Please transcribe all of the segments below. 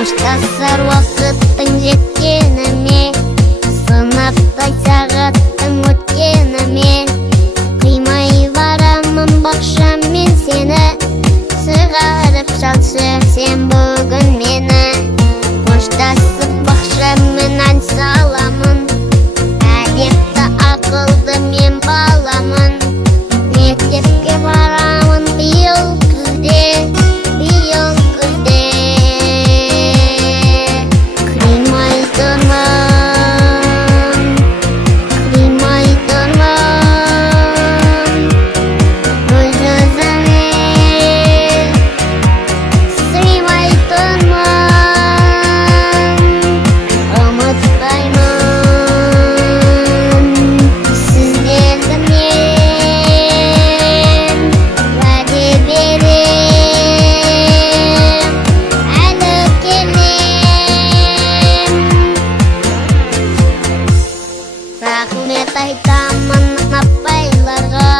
Қоштасар уақыттың жеткеніме, сынаптай сағаттың өткеніме, қимай барамын бақшам мен сені, сығарып шалшы сен бүгін мені. Қоштасып бақшаммен ән саламын, әдепті ақылды мен баламын. Мектепке барамын биыл күзде, биыл күзде. Қимай тұрмын, қимай тұрмын, өз-өзіме сыймай тұрмын. Ұмытпаймын сіздерді мен, уәде берем, әлі келем. Рахмет айтамын апайларға,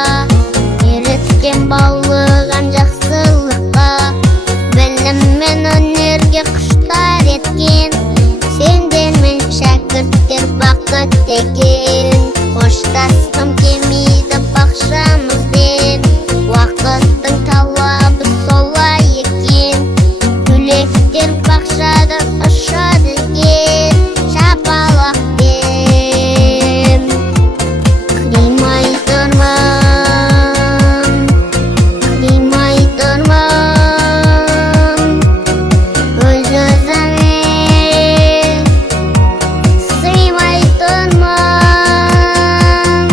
үйреткен баулыған жақсылыққа, білім мен өнерге құштар еткен, сендермен шәкірттер бақыт екен. Қоштасқым келмейді бақшамызбен, уақыттың талабы солай екен. Түлектер бақшада ұшады екен, шапалақпен. Қимай тұрмын, қимай тұрмын, өз-өзіме сыймай тұрмын.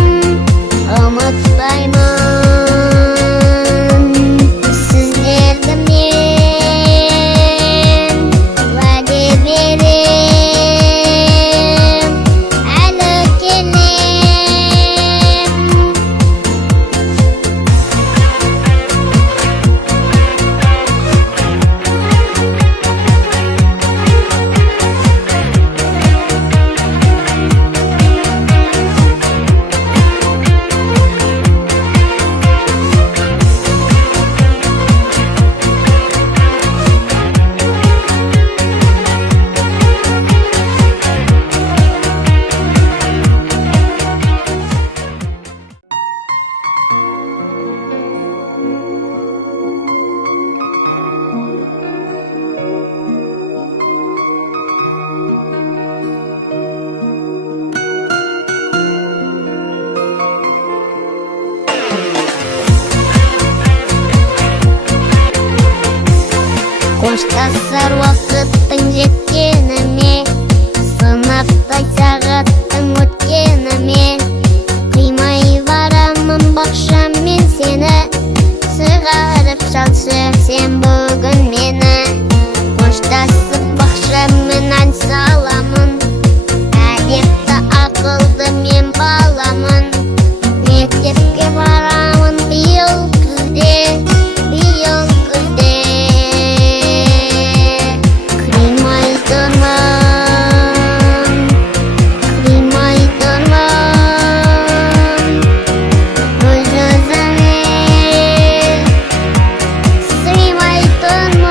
Ұмытпаймын сіздерді мен, уәде берем, әлі келем. Қоштасар уақыттың жеткеніме, сынаптай сағаттың өткеніме, қимай барамын бақшам мен сені, сығарып шалшы сен бүгін мені. Қоштасып бақшаммен ән саламын, әдепті ақылды мен баламын. Мектепке барамын биыл күзде, биыл күзде. Қимай тұрмын, қимай тұрмын, өз-өзіме сыймай тұрмын.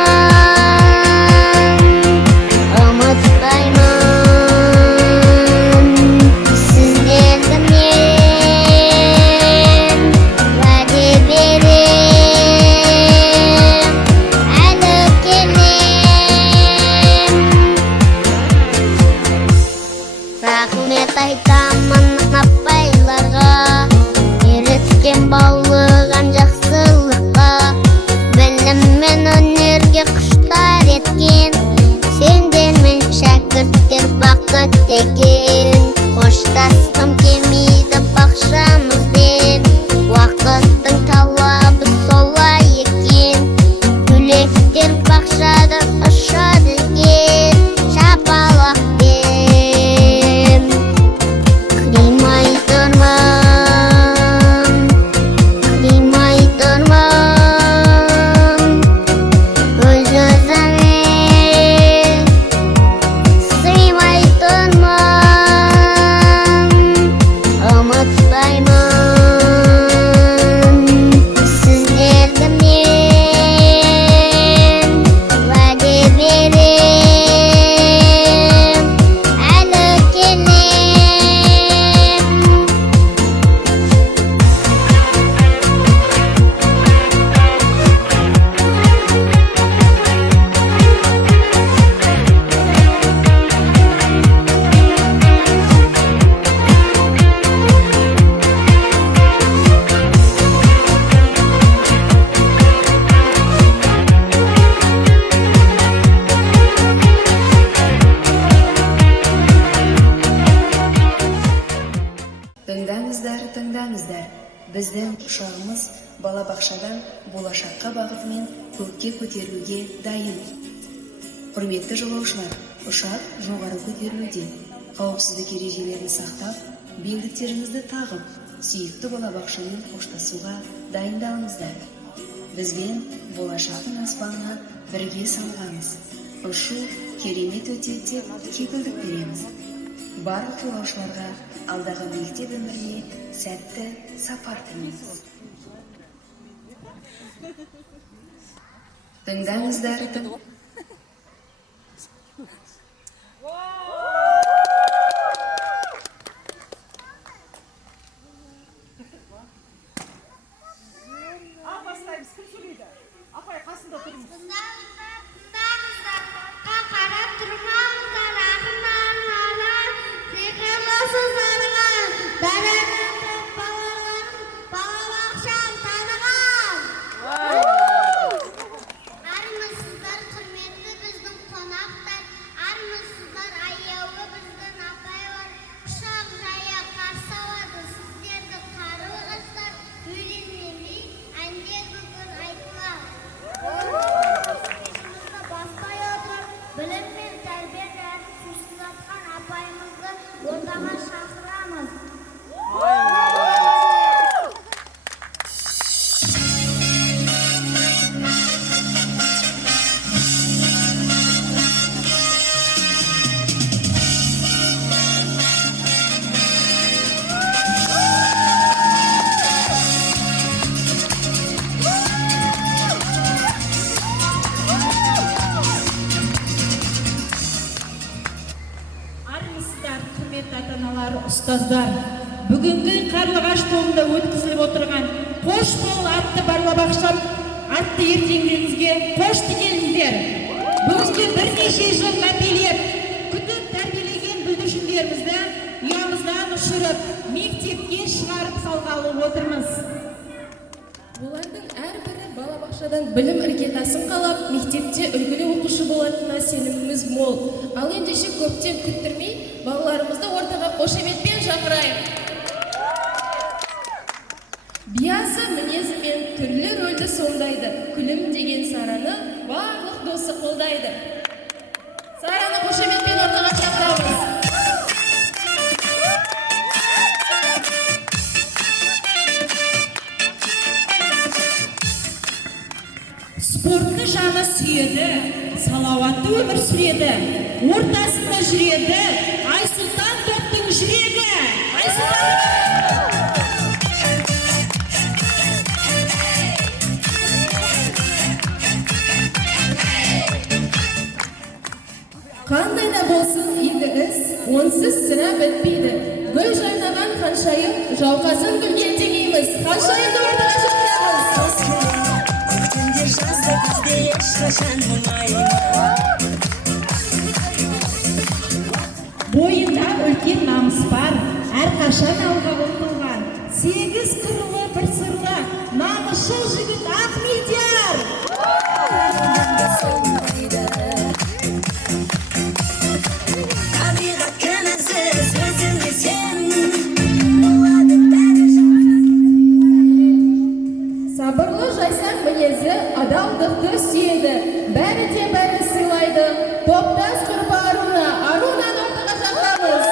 балабақшадан болашаққа бағытымен көкке көтерілуге дайын. Құрметті жолаушылар, ұшақ жоғары көтерілуде. Қауіпсіздік ережелерін сақтап, белдіктеріңізді тағып, сүйікті балабақшамен қоштасуға дайындалыңыздар. Бізбен болашақтың аспанына бірге самғаңыз. Ұшу керемет өтеді деп кепілдік береміз. Барлық жолаушыларға алдағы мектеп өміріне сәтті сапар тілейміз. Тыңдаңыздар. Бастаймыз. Кім сөйлейді? Апай қасында тұрыңыз. Тыңдаңыздар, қарап тұрмаңыздар, ақындарына, сиқырлы сөздеріңе, бәріңіздің балабақшам танығам. Армысыздар, құрметті біздің қонақтар, армысыздар, аяулы біздің апайлар, құшақ жая қарсы алады сіздерді қарулы жастар, үйленбей әндер бүгін айтылар. Бастай отырып, білім мен тәрбие дәрісін сусындатқан апайымызды ортаға шақырамыз. Армысыздар, құрметті ата-аналар, ұстаздар. Бүгінгі Қарлығаш тауында өткізіліп отырған «Қош бол» атты балабақшам атты ертеңгіңізге қош келдіңіздер. Бүгінгі бірнеше жыл мәпелеп, күтіп тәрбиелеген бүлдіршіндерімізді ұямыздан ұшырып, мектепке шығарып салғалы отырмыз. Олардың әрбірі балабақшадан білім іргетасын қалап, мектепте үлгілі оқушы болатынына сеніміміз мол. Ал ендеше көптен күттірмей, балаларымызды ортаға қошеметпен шақырайық. Биязы мінезімен түрлі рөлді сомдайды. Күлім деген Сараны барлық досы қолдайды. Сараны қошеметпен ортаға шақырамыз. Спортты жаны сүйеді, салауатты өмір сүреді, ортасында жүреді Айсұлтан топтың жүрегі. Айсұлтан! Қандай да болсын игі іс, онсыз сірә бітпейді. Гүл жайнаған ханшайым, жауқазын гүлге теңейміз. Ханшайымды ортаға шақырамыз. Бойында үлкен намыс бар, әрқашан алға ұмтылған. 8 қырлы бір сырлы, намысшыл жігіт Ахмедияр. Сабырлы жайсаң мінезі адалдықты сүйеді. Бәрі де бәрі сыйлайды. Топтас құрбы Арунаны ортаға шақырамыз.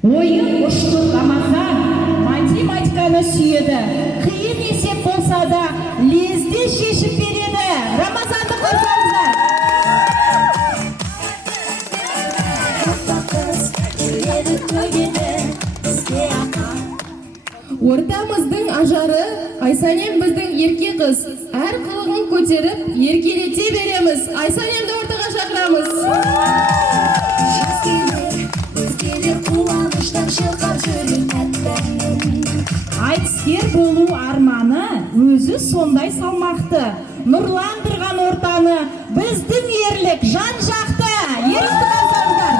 Ойын ұшты Рамазан, математиканы сүйеді. Қиын есеп болса да, лезде шешіп береді. Рамазанды қарсаңыздар. Ортамыздың ажары, Айсанем біздің ерке қыз. Әр қылығын көтеріп, еркелете береміз. Айсанемді ортаға шақырамыз. Айтыскер болу арманы өзі сондай салмақты. Нұрландырған ортаны біздің ерлік жан жақты. Ерлікті қарсаңыздар.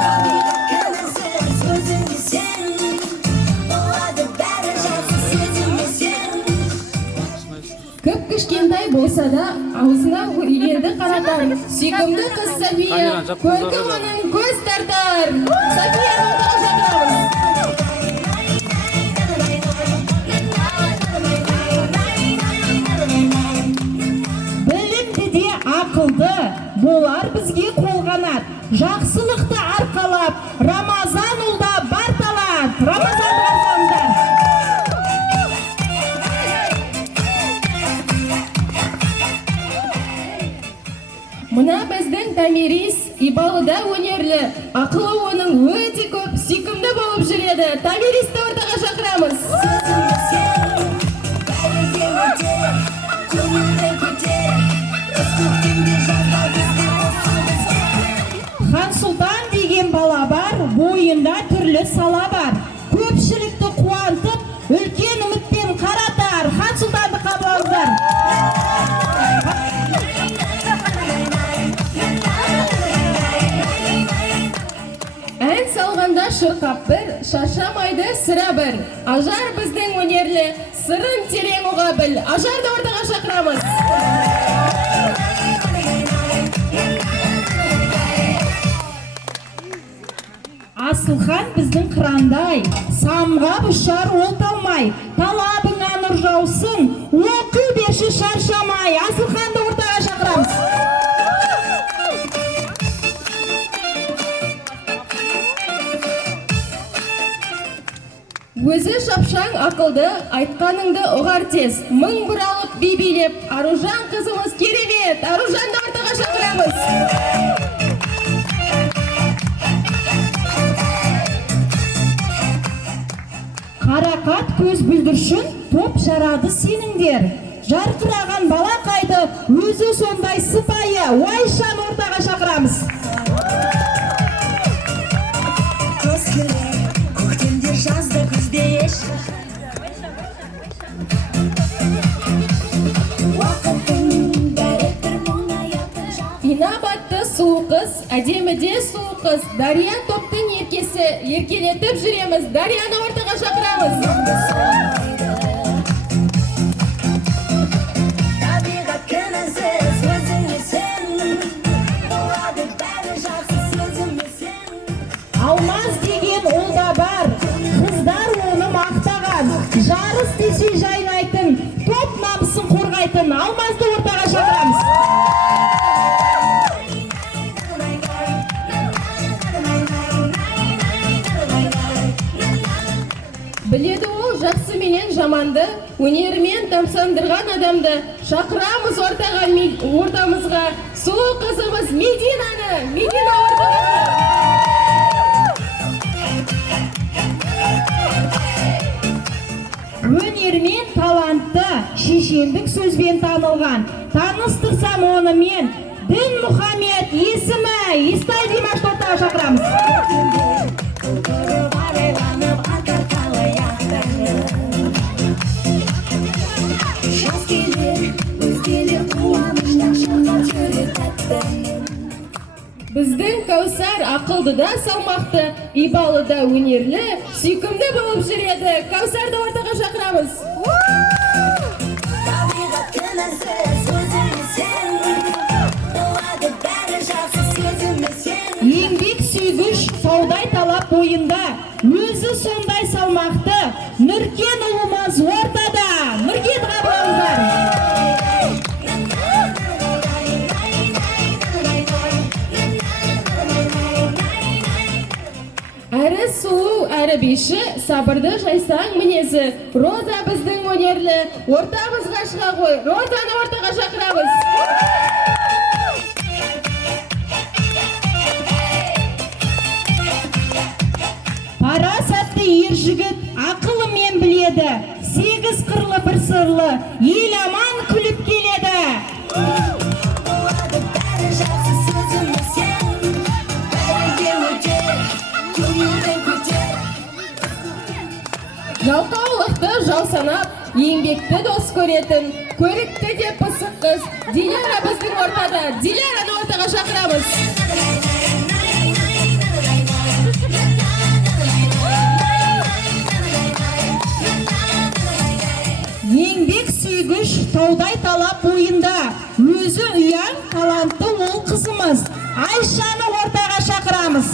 Көп кішкентай болса да аузына енді қаратар. Сүйкімді қыз София, көркім оның көз тартар. София ортаға шақырамыз. Білімді де ақылды болар бізге қолғанат. Жақсылықты арқалап, Рамазан ұлда бар талап. Рамазан қарсаңыздар. Мына біздің Тамирис Ибалыда өнерлі, ақылы оның өте көп, сүйкімді болып жүреді. Тамиристі ортаға шақырамыз. Хан Сұлтан деген бала бар, бойында түрлі сала бар. Көпшілікті қуантып, үлкен үмітпен қаратар. Хан Сұлтанды қабыл алыңыздар. Ән салғанда шырқап бір, шаршамайды сыра бір. Ажар біздің өнерлі, сырын терең ұға біл. Ажарды ортаға шақырамыз. Асылхан біздің қырандай, самғап ұшар ол талмай. Талабыңа нұр жаусын, оқи берші шаршамай. Асылханды ортаға шақырамыз. Өзі шапшаң ақылды, айтқаныңды ұғар тез. Мың бұралып би билеп, Аружан қызымыз керемет. Аружанды ортаға шақырамыз. Қарақат көз бүлдіршін, топ жарады сеніңдер. Жарқыраған бала қайды, өзі сондай сыпайы. Уайшан ортаға шақырамыз. Көктемде жазда күзде еш уақыттың бәрі бір мұңаяты Инабатты сұлу қыз, әдеміде сұлу қыз. Дария топтың еркесі, еркелетіп жүреміз. Дарияны ортаға шақырамыз. табиғат кінәсіз өзіңе сен болады бәрі жақсы сөзіме сен Алмаз деген ол да бар, қыздар оны мақтаған. Жарыс десе жайнайтын, топ намысын қорғайтын. Алмазды ортаға шақырамыз. Біледі ол жақсы менен жаманды, өнерімен тамсандырған адамды. Шақырамыз ортамызға сұлу қызымыз Мединаны. Медина ортаға. Өнермен талантты, шешендік сөзбен танылған. Таныстырсам онымен, Дін Мұхаммед есімі, Естай Димашты ортаға шақырамыз. Көріп арайланып атар қалаяқтарым жаз келер өзгелер қуаныштан шырқап жүрер тәттім Біздің Кәусар ақылды да салмақты, Ибалыда өнерлі, сүйкімді болып жүреді. Кәусарды ортаға шақырамыз. табиғат кінәсіз өзіңе сен болады бәрі жақсы сөзіме сен Еңбек сүйгіш, саудай талап бойында, өзі сондай салмақты. Нұркен ұлымыз ортада. Нұркен қабыл алыңыздар. Әрі сұлу, әрі биші, сабырды жайсаң мінезі. Роза біздің өнерлі, ортамызға шыға ғой. Розаны ортаға шақырамыз. Парасатты ер жігіт ақылымен біледі. 8 қырлы бір сырлы, ел аман күліп келеді. болады бәрі жақсы сөзіме сен бәрі де өтер көңілден көтер Жалқаулықты жау санап, еңбекті дос көретін, көрікті де пысық қыз. Диляра біздің ортада. Диляраны ортаға шақырамыз. Еңбек сүйгіш, таудай талап бойында. Өзі ұяң, талантты ол қызымыз. Айшаны ортаға шақырамыз.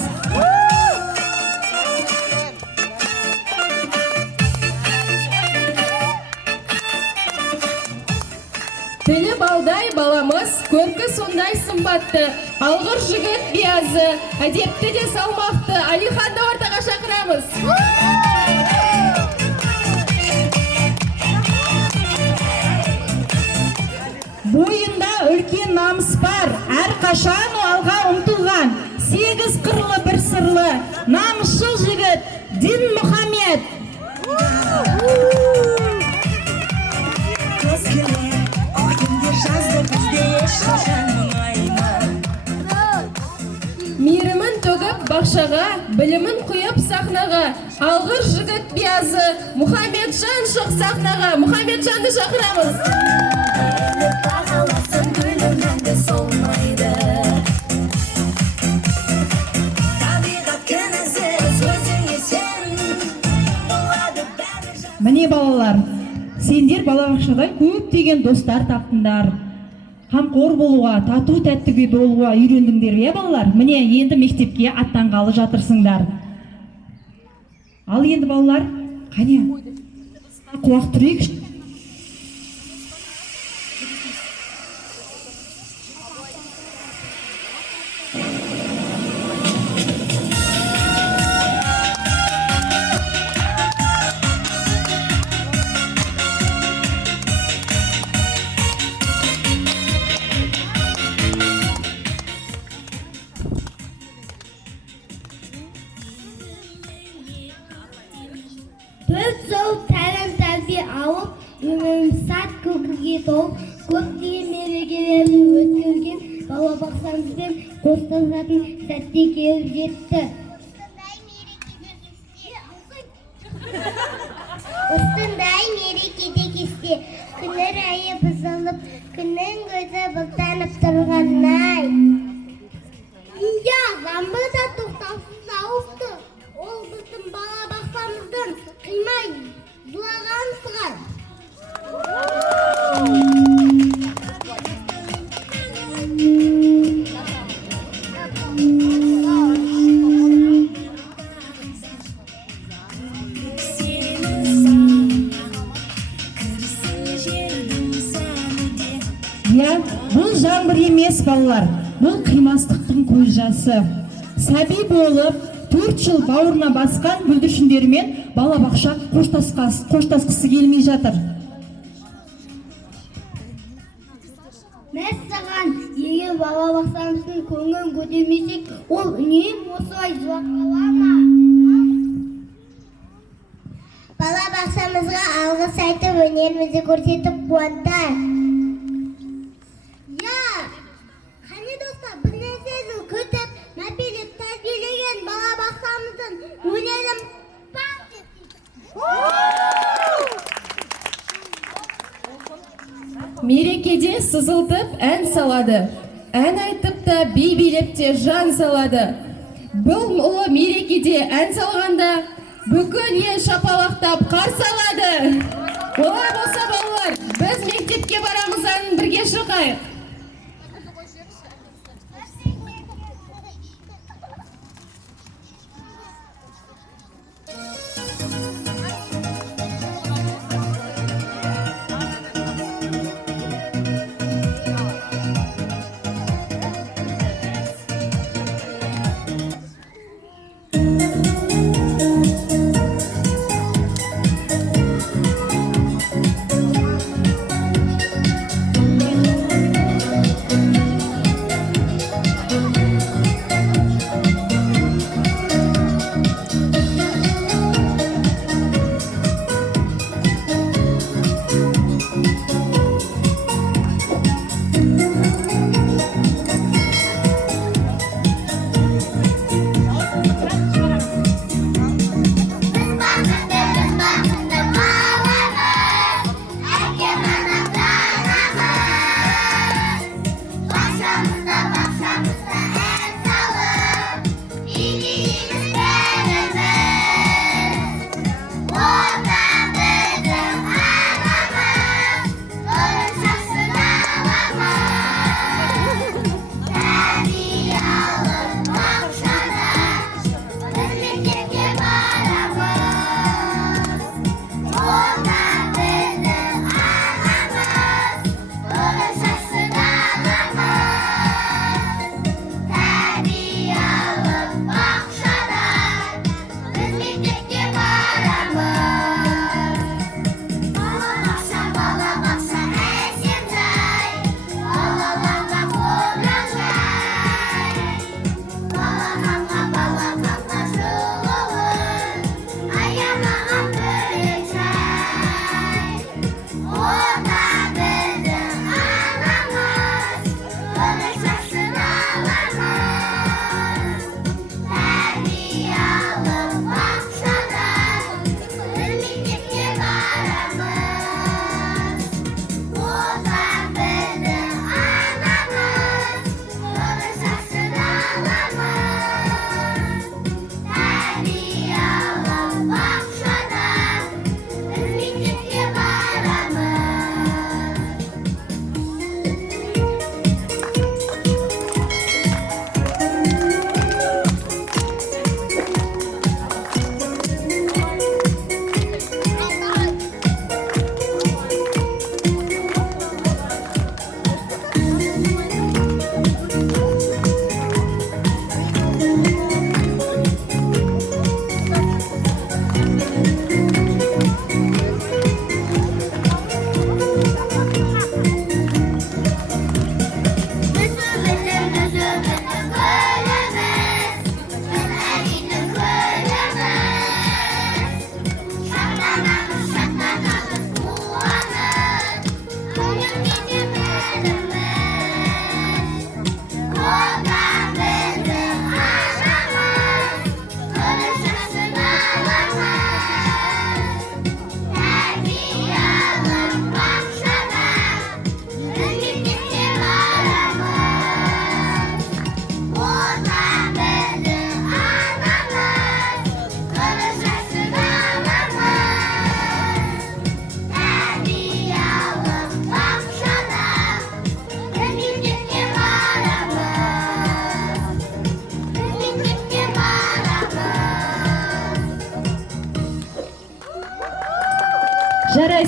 Тілі балдай баламыз, көркі сондай сымбатты, алғыр жігіт биязы, әдепті де салмақты, Алиханды ортаға шақырамыз. Бойында үлкен намыс бар, әрқашан алға ұмтылған, 8 қырлы бір сырлы, намысшыл жігіт Дин Мұхаммед. Көз келер, күнде жазды бізде ешқашан мұңайма. Мейірімін төгіп бақшаға, білімін құйып сахнаға, алғыр жігіт биязы, Мұхаммеджан шық сахнаға, Мұхаммеджанды шақырамыз. Елік бағаласын гүлімнен де солмайды. Табиғат кінәсіз өзіңе сен, болады бәрі жақсы. Міне балалар, сендер балабақшада көптеген достар таптыңдар. Қамқор болуға, тату тәттіге болуға үйрендіңдер, е балалар? Міне енді мектепке аттанғалы жатырсыңдар. Ал енді балалар, қане? Құлақ түрейік. Төрт жыл тәлім тәрбие алып, өмірім сәт күлкіге толып, көптеген мерекелерді өткізген балабақшамызбен қоштасатын сәтте келіп жетті. Осындай мерекеде кесте, күні райы бұзылып, күннің көзі бұлтанып тұрғандай. Иә, замбы да тоқтаусыз ауыпты. Ол біздің балабақшамыздың қимай жылаған сығар. Иә, бұл жаңбыр емес балалар, бұл қимастықтың көз жасы. Сәби болып, 4 жыл бауырына басқан бүлдіршіндермен балабақша қоштасқысы келмей жатыр. Мәссаған, егер балабақшамыздың көңілін көтермесек, ол үнемі осылай жылап қала ма? Балабақшамызға алғыс айтып, өнерімізді көрсетіп қуантар. Я, қане достар, бір нәрсені күтіп, мәпелеп тәрбиелеген балабақшамыздың өнерін пақ етейік. Мерекеде сызылтып ән салады, ән айтып та би билеп те жан салады. Бұл ұлы мерекеде ән салғанда бүкіл ел шапалақтап қарсы алады. Олай болса балалар, біз мектепке барамыз, әнін бірге шырқайық.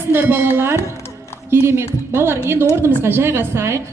қайдасыңдар балалар? Керемет. Балалар, енді орнымызға жайғасайық.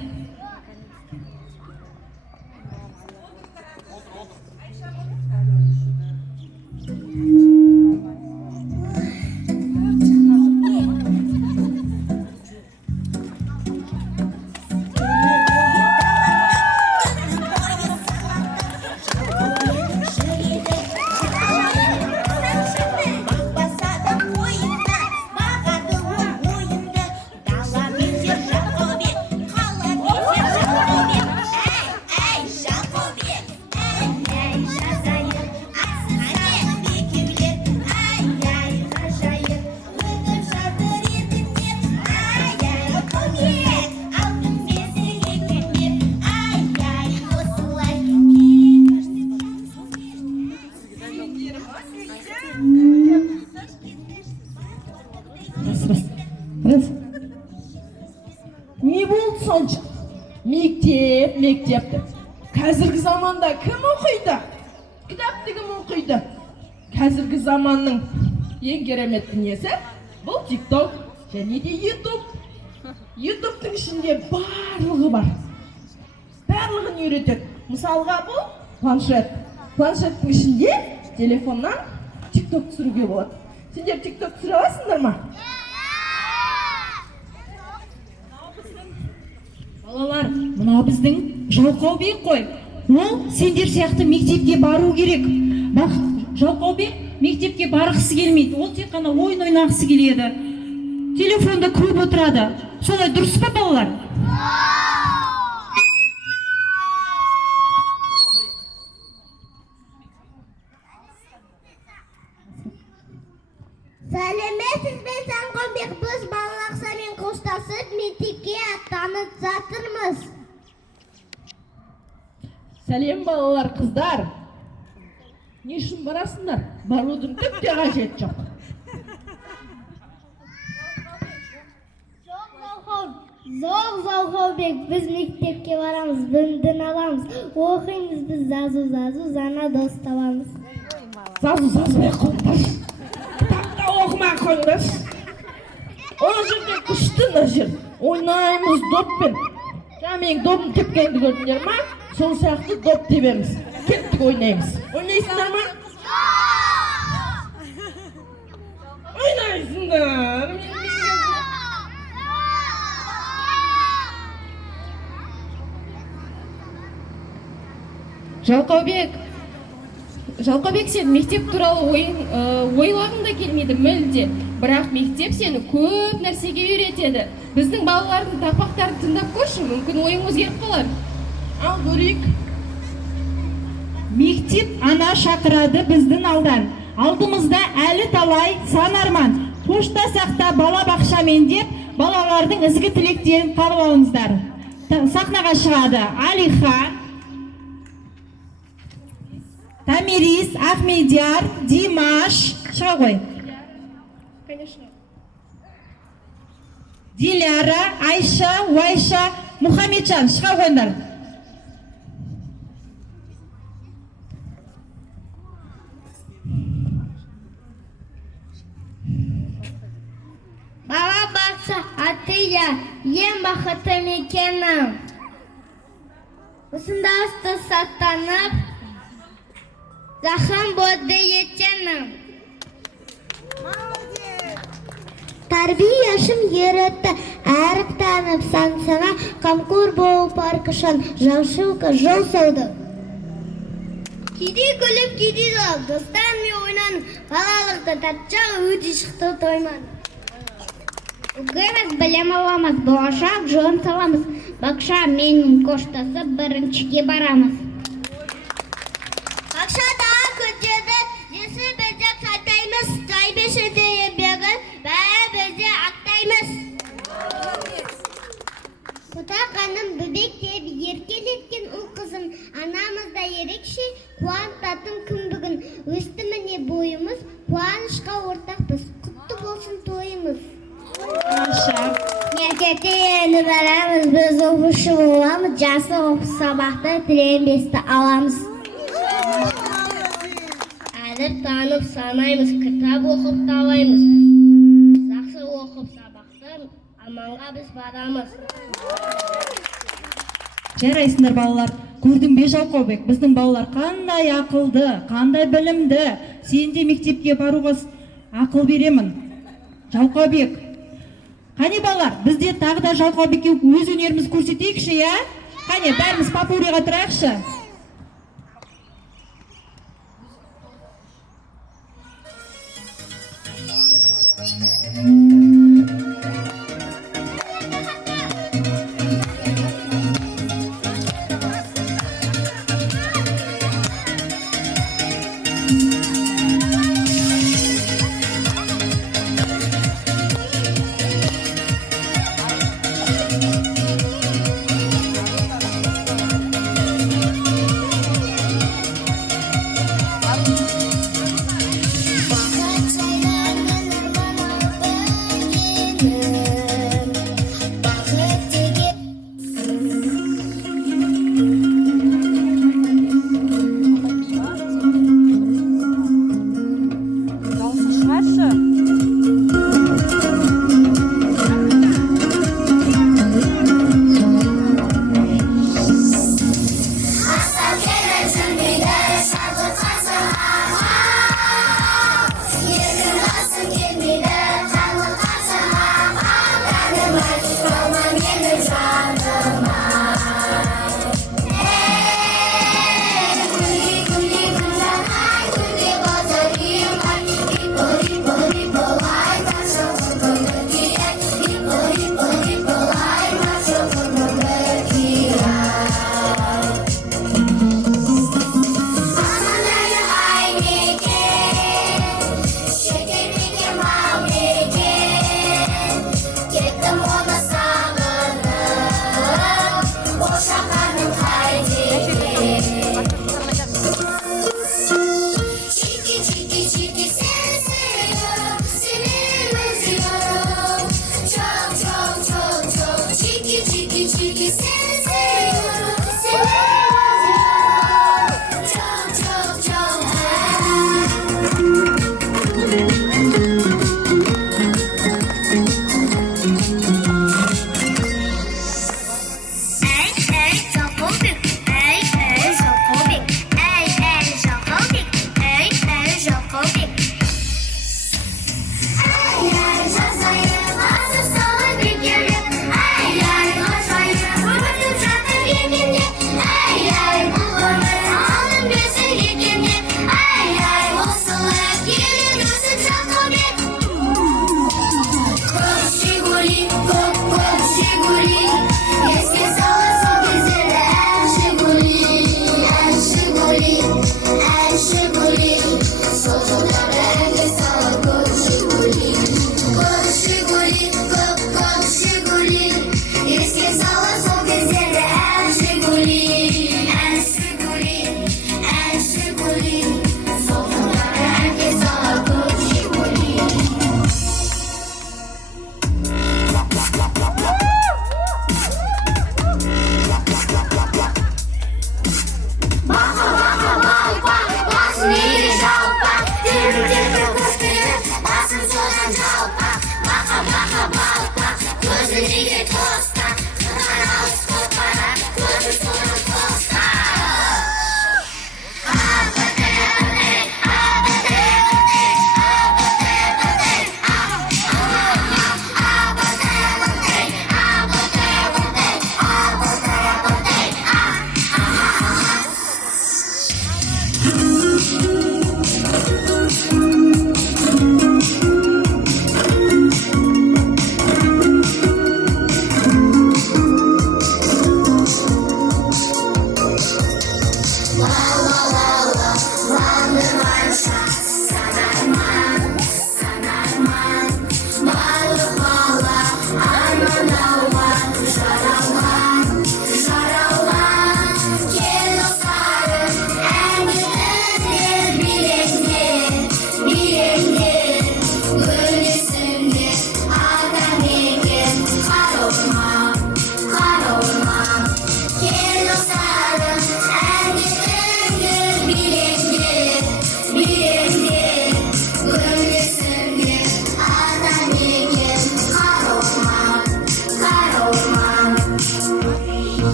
Не болды сонша? Мектепті. Қазіргі заманда кім оқиды? Кітапты кім оқиды? Қазіргі заманның ең керемет дүниесі бұл TikTok және де YouTube. YouTube'тың ішінде барлығы бар. Барлығын үйретеді. Мысалға бұл планшет. Планшеттің ішінде телефоннан TikTok түсіруге болады. Сендер TikTok түсіре аласыңдар ма? Балалар, мына біздің Жалқаубек қой. Ол сендер сияқты мектепке бару керек. Бақ, Жалқаубек мектепке барғысы келмейді. Ол тек қана ойын ойнағысы келеді. Телефонда көп отырады. Солай дұрыс па, балалар? Сәлеметсіз бе, Жалқаубек? Біз балалақсамен қоштасып мектепке аттанып жатырмыз. Сәлем балалар, қыздар. Не үшін барасыңдар? Барудың тіпті қажет жоқ. Жоқ, Жалқаубек, біз мектепке барамыз, дін аламыз, оқимыз, біз жазу, зана дос табамыз. Жазу қойыңдар. Кітапта оқымай қойыңдар. Ол жерде күшті мына жер. Ойнаймыз доппен. Жаңа менің допым тепкенді көрдіңдер ма? Сол сияқты доп тебеміз. Кеттік ойнаймыз. Ойнайсыңдар ма? Ойнайсыңдар. Жалқаубек, сен мектеп туралы ойлағың да келмейді мүлде. Бірақ мектеп сені көп нәрсеге үйретеді. Біздің балалардың тақпақтарын тыңдап көрші, мүмкін ойың өзгеріп қалар. Ал көрейік. Мектеп ана шақырады біздің алдан. Алдымызда әлі талай сан арман. Қоштасақ та балабақшамен деп, балалардың ізгі тілектерін қабыл алыңыздар. Сахнаға шығады Алихан, Тамирис, Ахмедияр, Димаш, шыға ғой. Диляра, Айша, Уайша, Мұхамеджан, шыға қойындар. Балабақша атия, ең бақытты мекенім. Осында асты саттанып, Захам болды етенім. Тәрбиешім еретті, әріп танып саңсына, қамқор болу паркышан, жаушылқа жол сауды. Кейде күліп, кейде жал, достармен ойнанып, балалықты татчағы өте шықты тойман. Үгіміз білім аламыз, болашақ жон саламыз, бақша менің қоштасып біріншіге барамыз. Бақшада көтеді, жесі бізде қайтаймыз, жай бешеде ебегін, бәрі бізде ақтаймыз. Құта қаным бөбек деп еркелеткен ұл қызым, анамызда ерекше қуантатын күн бүгін. Өсті міне бойымыз, қуанышқа ортақпыз, құтты болсын тойымыз. Мектепте енді барамыз, біз оқушы боламыз, жасы оқып сабақты тіренбесті аламыз. Әдіп танып санаймыз, кітап оқып талаймыз, жақсы оқып сабақты Аманға біз барамыз. Жарайсыңдар балалар, көрдің бе Жалқаубек, біздің балалар қандай ақылды, қандай білімді. Сен де мектепке баруға ақыл беремін. Жалқаубек, қане балалар, бізде тағы да Жалқаубекке өз өнеріміз көрсетейікші, я? Қане, бәріміз попуриға тұрайықшы.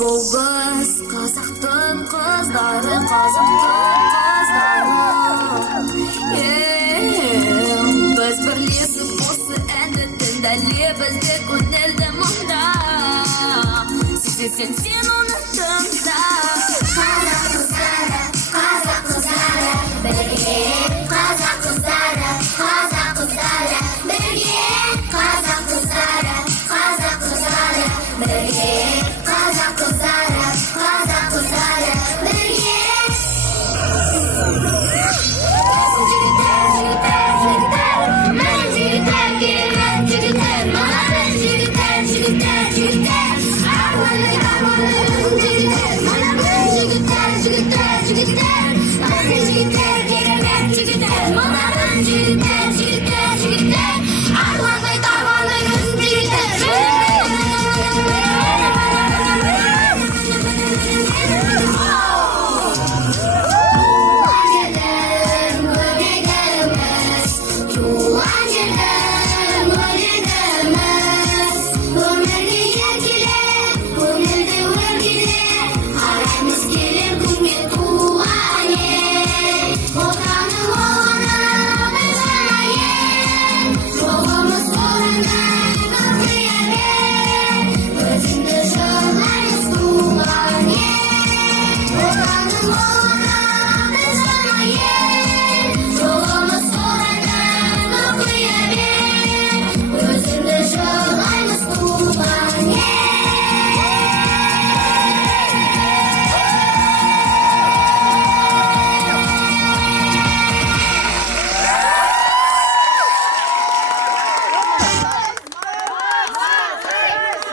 Бұл біз қазақтың қыздары, қазақтың қыздары. Біз бірлесіп осы әнді тыңдалебіз де көңілді мұңда. Сен оны тыңда. Қазақ қыздары, қазақ қыздары, бірге қазақ қыздары, қазақ қыздары, бірге қазақ қыздары, қазақ қыздары, бірге қазақ қыздары, қазақ қыздары, бірге. Жігіттер, жігіттер, жігіттер, менің жігіттер келген жігіттер, маған жігіттер, жігіттер, жігіттер.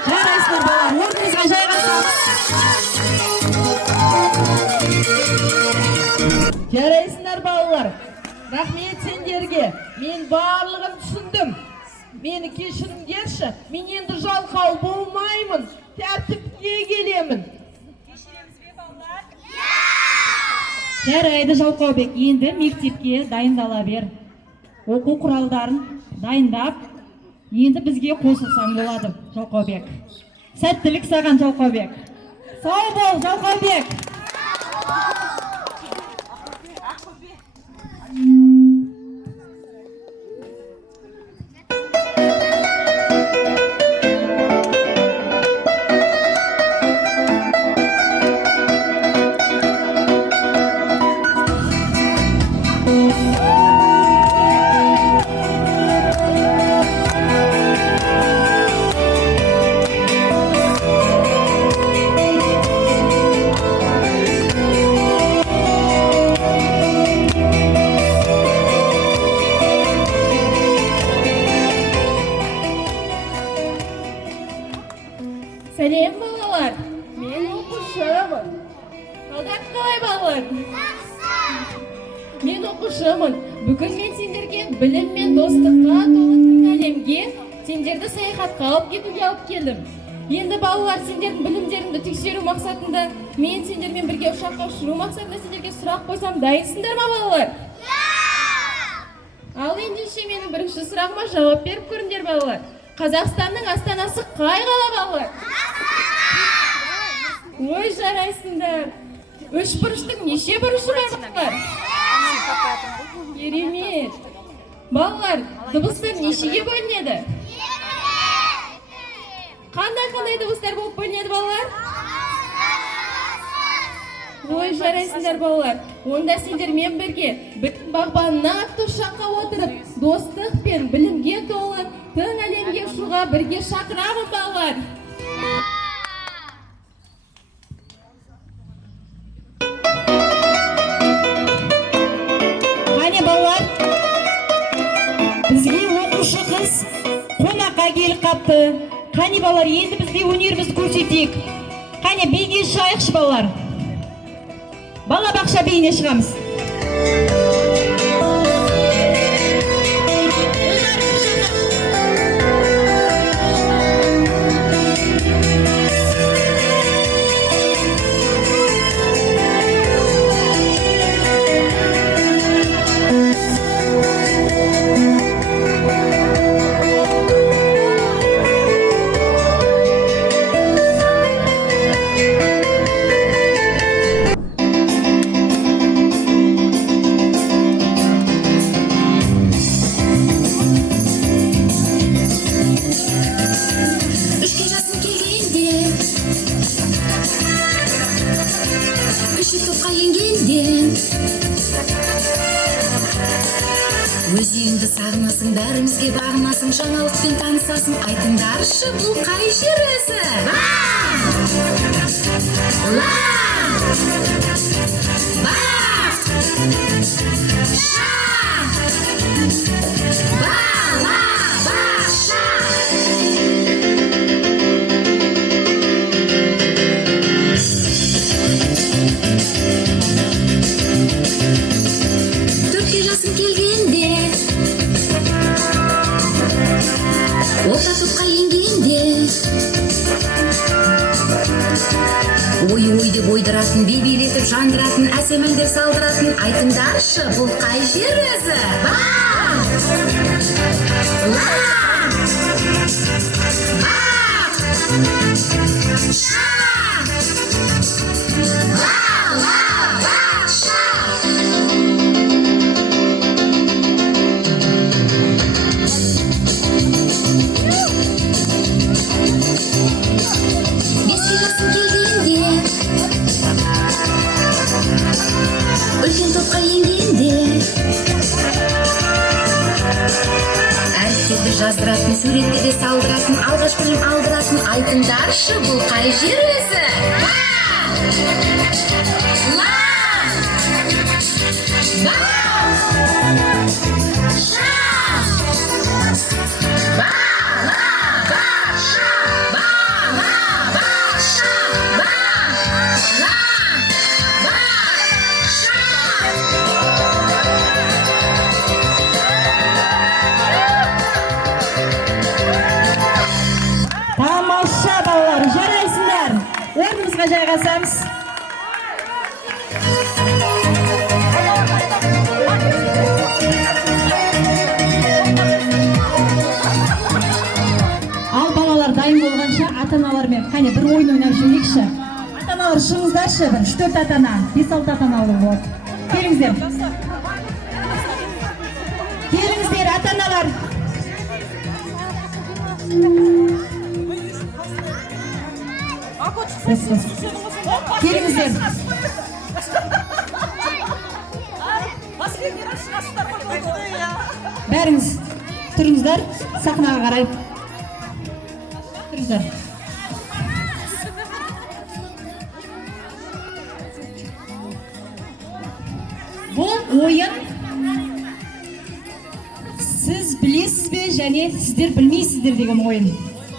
Жарайсыздар балалар, орныңызға жайғасыңыз. Жарайсыңдар балалар. Рахмет сендерге. Мен барлығын түсіндім. Мені кешіріңдерші. Мен енді жалқау болмаймын. Тәртіпке келемін. Жарайды Жалқаубек, енді мектепке дайындала бер. Оқу құралдарын дайындап, енді бізге қосылсаң болады, Жалқаубек. Сәттілік саған, Жалқаубек. Сау бол, Жалқаубек. Сәлем балалар, мен оқушымын. Қалдар қалай балалар? Мен оқушымын. Бүгін мен сендерге білім мен достыққа толы тың әлемге сендерді саяхатқа алып кетуге алып келдім. Енді балалар, сендердің білімдеріңді тексеру мақсатында мен сендермен бірге ұшаққа ұшыру мақсатында сендерге сұрақ қойсам, дайынсыңдар ма балалар? Ал ендеше менің бірінші сұрағыма жауап беріп көріңдер балалар. Қазақстанның астанасы қай қала балалар? Ой, жарайсыңдар. Үш бұрыштың неше бұрышы бар балалар? Керемет. Балалар, дыбыстар нешеге бөлінеді? Қандай дыбыстар болып бөлінеді балалар? Ой, жарайсыңдар балалар. Онда сендермен бірге білім бағбанына атты ұшаққа отырып, достық пен білімге толы тың әлемге ұшуға бірге шақырамын балалар. Қане балалар, бізге оқушы қыз қонаққа келіп қапты. Қане балалар, енді бізге өнерімізді көрсетейік. Қане биге шығайықшы балалар. Балабақша биіне шығамыз. жаңалықпен танысасың, айтыңдаршы, бұл қай жер өзі? Төртке жасым келгенде, орта топқа енгенде, ой деп ойдыратын, билетіп жандыратын, әсем әндер салдыратын, айтыңдаршы, бұл қай жер өзі? Беске жасым келгенде, үлкен топқа енгенде, әріптерді жаздыратын, суреттерді салдыратын, алғаш білім алдыратын, айтыңдаршы, бұл қай жер өзі? Тамаша балалар, жарайсыңдар. Орнымызға жайғасамыз. Ал балалар дайын болғанша ата-аналармен қане бір ойын ойнап жүрейікші. Ата-аналар шығыңыздаршы, бір 3-4 ата-ана, 5-6 ата-ана болады. Келіңіздер. Келіңіздер ата-аналар. Келіңіздер. Бәріңіз тұрыңыздар, сахнаға қарай. Тұрыңыздар. Бұл ойын сіз білесіз бе және сіздер білмейсіздер деген ойын.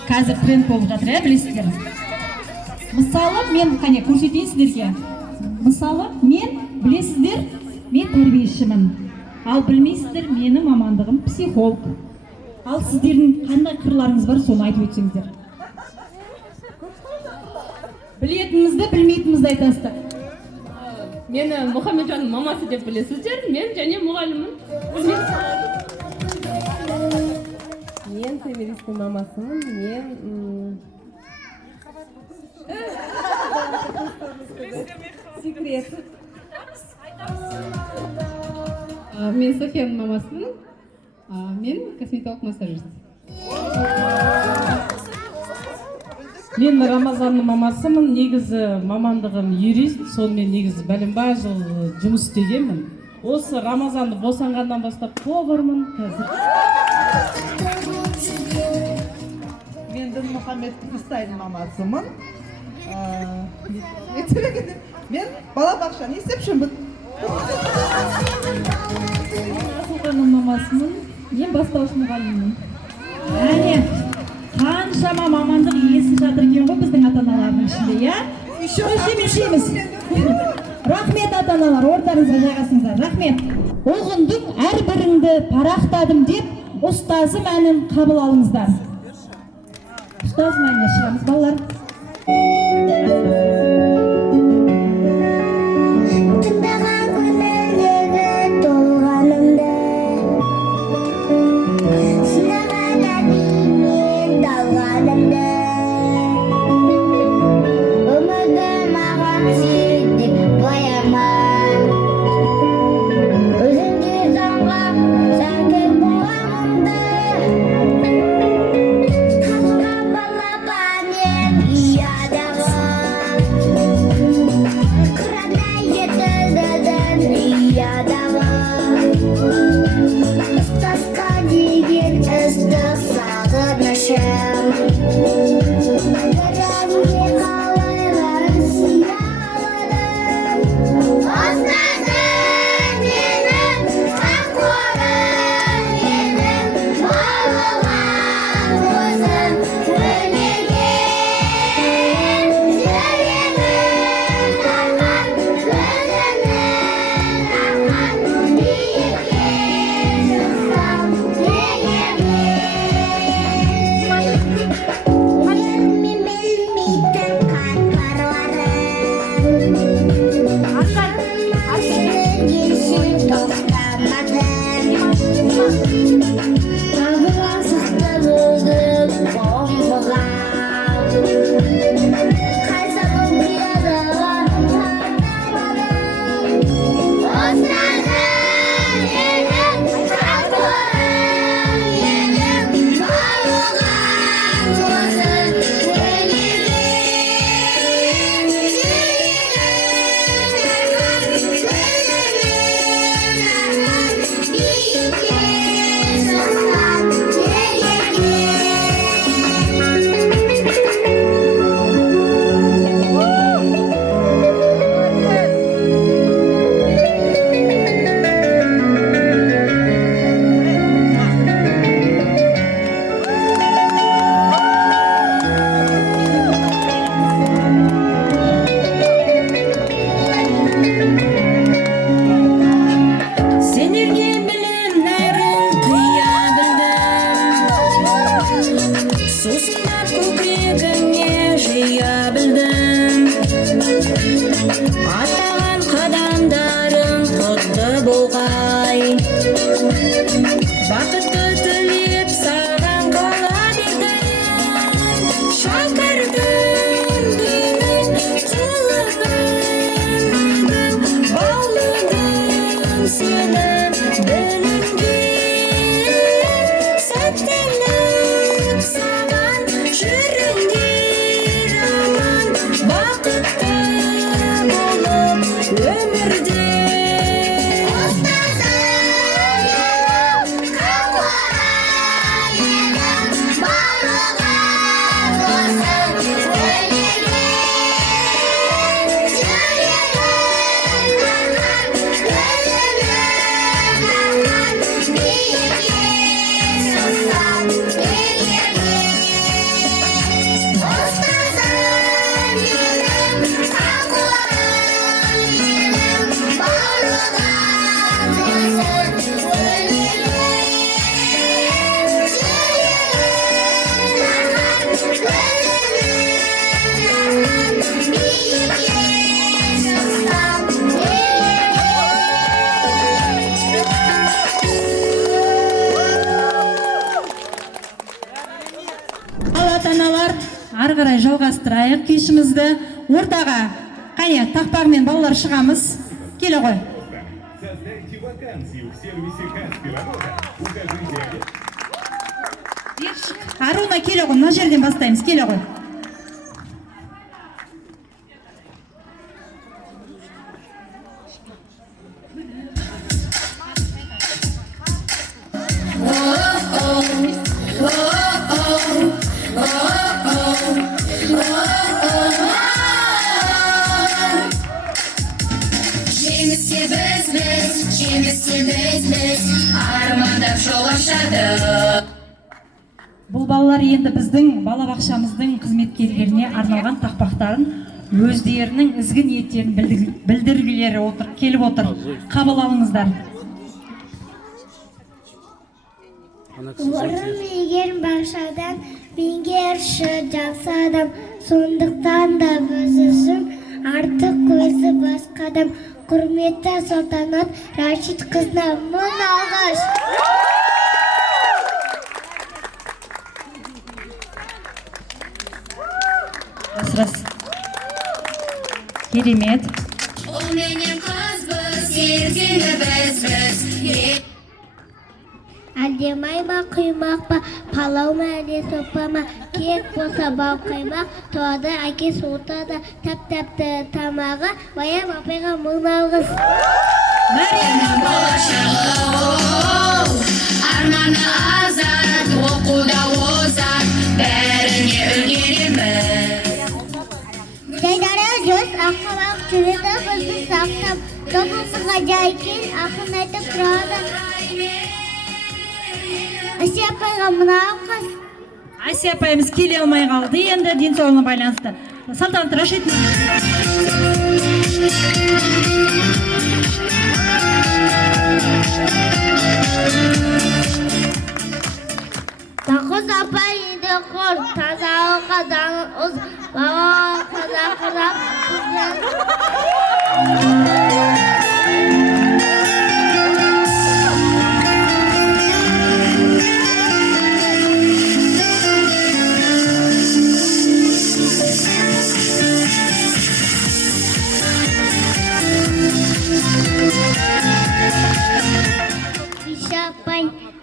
Қазір тренд болып жатыр, білесіздер. Мысалы, мен қане көрсетейін сіздерге. Мысалы, мен білесіздер, мен тәрбиешімін. Ал білмейсіздер, менің мамандығым психолог. Ал сіздердің қандай қырларыңыз бар, соны айтып өтсеңіздер. Білетінімізді, білмейтінімізді айтасыздар. Мені Мұхамеджанның мамасы деп білесіздер, мен және мұғаліммін. Мен Темиристің мамасымын, мен секрет. Мен Софияның мамасымын, мен косметолог массажист. Мен Рамазанның мамасымын, негізі мамандығым юрист, сонымен негізі бәлембай жыл жұмыс істегенмін. Осы Рамазанды босанғаннан бастап повармын қазір. Мен Дінмұхамед Күстайдың мамасымын. Мен балабақшаны есепшімін. Асылханның мамасымын, мен бастауыш мұғаліммін. Әне, қаншама мамандық иесі жатыр екен ғой біздің ата-аналардың ішінде, я? Өлшемейміз. Рахмет ата-аналар, ортаңызға жайғасыңыздар. Рахмет. Ұғындым, әрбіріңді парақтадым деп, ұстазым әнін қабыл алыңыздар. Ұстазым әніне шығамыз, балалар. Тыңдаған көңілдегі толғанымды, сынаған әбеймен далғанымды, өмірді маған сүйдеп баяма, өзіңде заңғап сәңгер болғанымды, қалған балапанем ұядағы Ары қарай жалғастырайық кешімізді. Ортаға қане тақпағымен балалар шығамыз. Келе ғой. Создайте вакансию в сервисе Каспи Работа. Укажите. Аруна келе ғой. Мына жерден бастаймыз. Келе ғой. Бұл балалар енді біздің балабақшамыздың қызметкерлеріне арналған тақпақтарын өздерінің ізгі ниеттерін білдіргілері келіп отыр. Қабыл алыңыздар. Орын егер бақшадан меңгерші жақсы адам, сондықтан да біз үшін артық көзі басқа адам. Құрметті Салтанат Рашид қызына мың алғыс. Асырас. Керемет. Ол менен қызбыз, ертеңі бізбіз. Әлдемай ма құймақ па, палау ма әлде сопа ма, кек болса бау қаймақ, туады әке суытады, тәп-тәпті тамағы, баям апайға мың алғыс. Мәриямның болашағы, арманы азат, оқуда озат, бәріне жүреді бізді сақтап. Тобылсыға жайкен, ақын айтып тұрады. Әсия апайға мынау қыз. Асия апайымыз келе алмай қалды, енді денсаулығына байланысты. Салтанат Рашид. Тақыз апай еді қор, тазағы қазаны ұз, баба қазақ құрап күзен.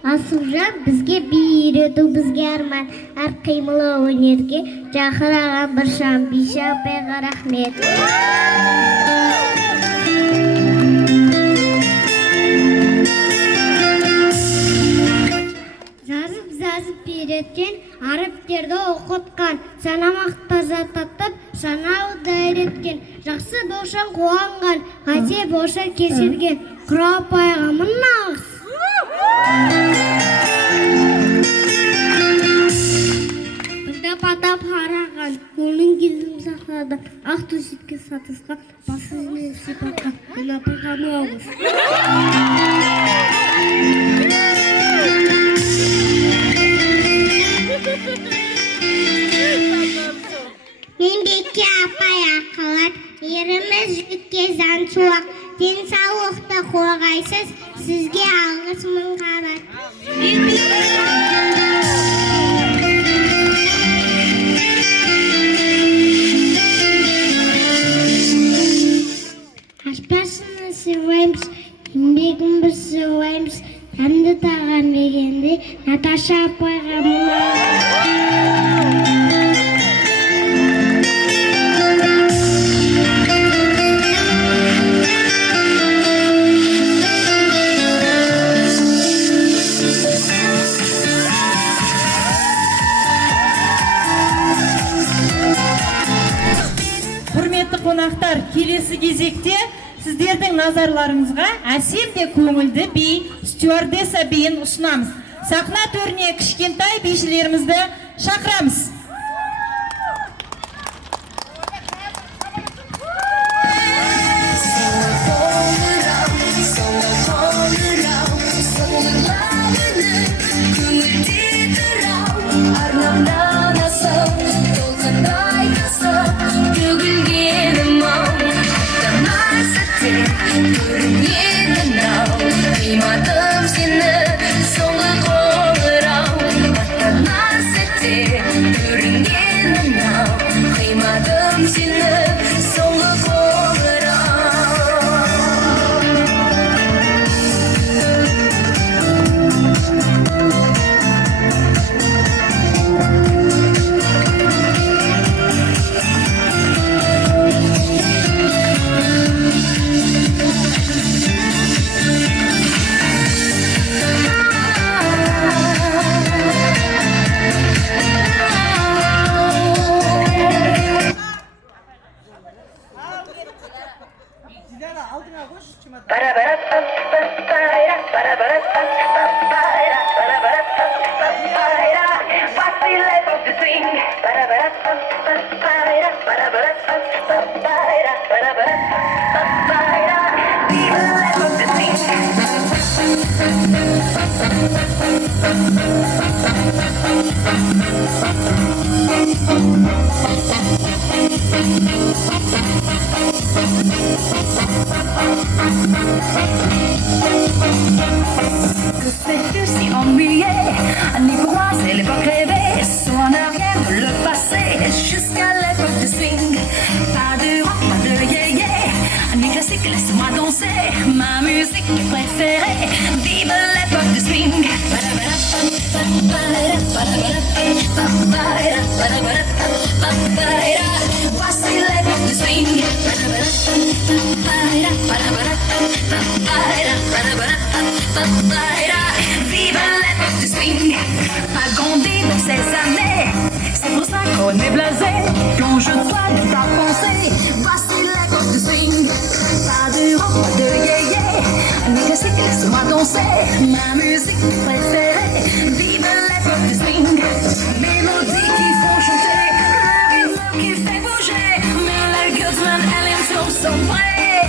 Асылжан бізге бейреду, бізге арман, әр қимылы өнерге жақыраған бір шам. Биша апайға рахмет. Жазып береткен, әріптерді оқытқан, санамақта жататып, санауды үйреткен, жақсы болшан қуанған, қате болшан кешірген, Құра апайға мынағыз. Бірді батап қараған, оның кезім сақтады, ақ төсетке сатысқа, басымен сипатқа, мен апайға мағыз. Еңбекке апай ақылат, еріміз жүкке зан шуақ, денсаулықты қорғайсыз, сізге алғыс мың қабат. Ашпасыны сыйлаймыз, еңбегін бір сыйлаймыз, әнді тағам бергенде Наташа апайға қонақтар, келесі кезекте сіздердің назарларыңызға әсем де көңілді би стюардесса биін ұсынамыз. Сахна төріне кішкентай бишілерімізді шақырамыз. Si ennuyé, ni pour moi c'est l'époque rêvée, soit en arrière de le passé, jusqu'à l'époque du swing. Pas de rock, pas de yé-yé, ni classique, laisse-moi danser, ma musique préférée, vive l'époque du swing. Voici l'époque du swing. Vive l'époque du swing. Pas grandi dans ces années, c'est pour ça qu'on est blasé, quand je dois ne pas penser. Voici l'époque du swing. swing. Pas de rock, pas de yé-yé, ni classique, laisse-moi danser. Ma musique préférée, vive l'époque du swing. Mélodies qui font chanter, le rythme qui fait bouger. Miller, Goodman, Ellen, sont prêts.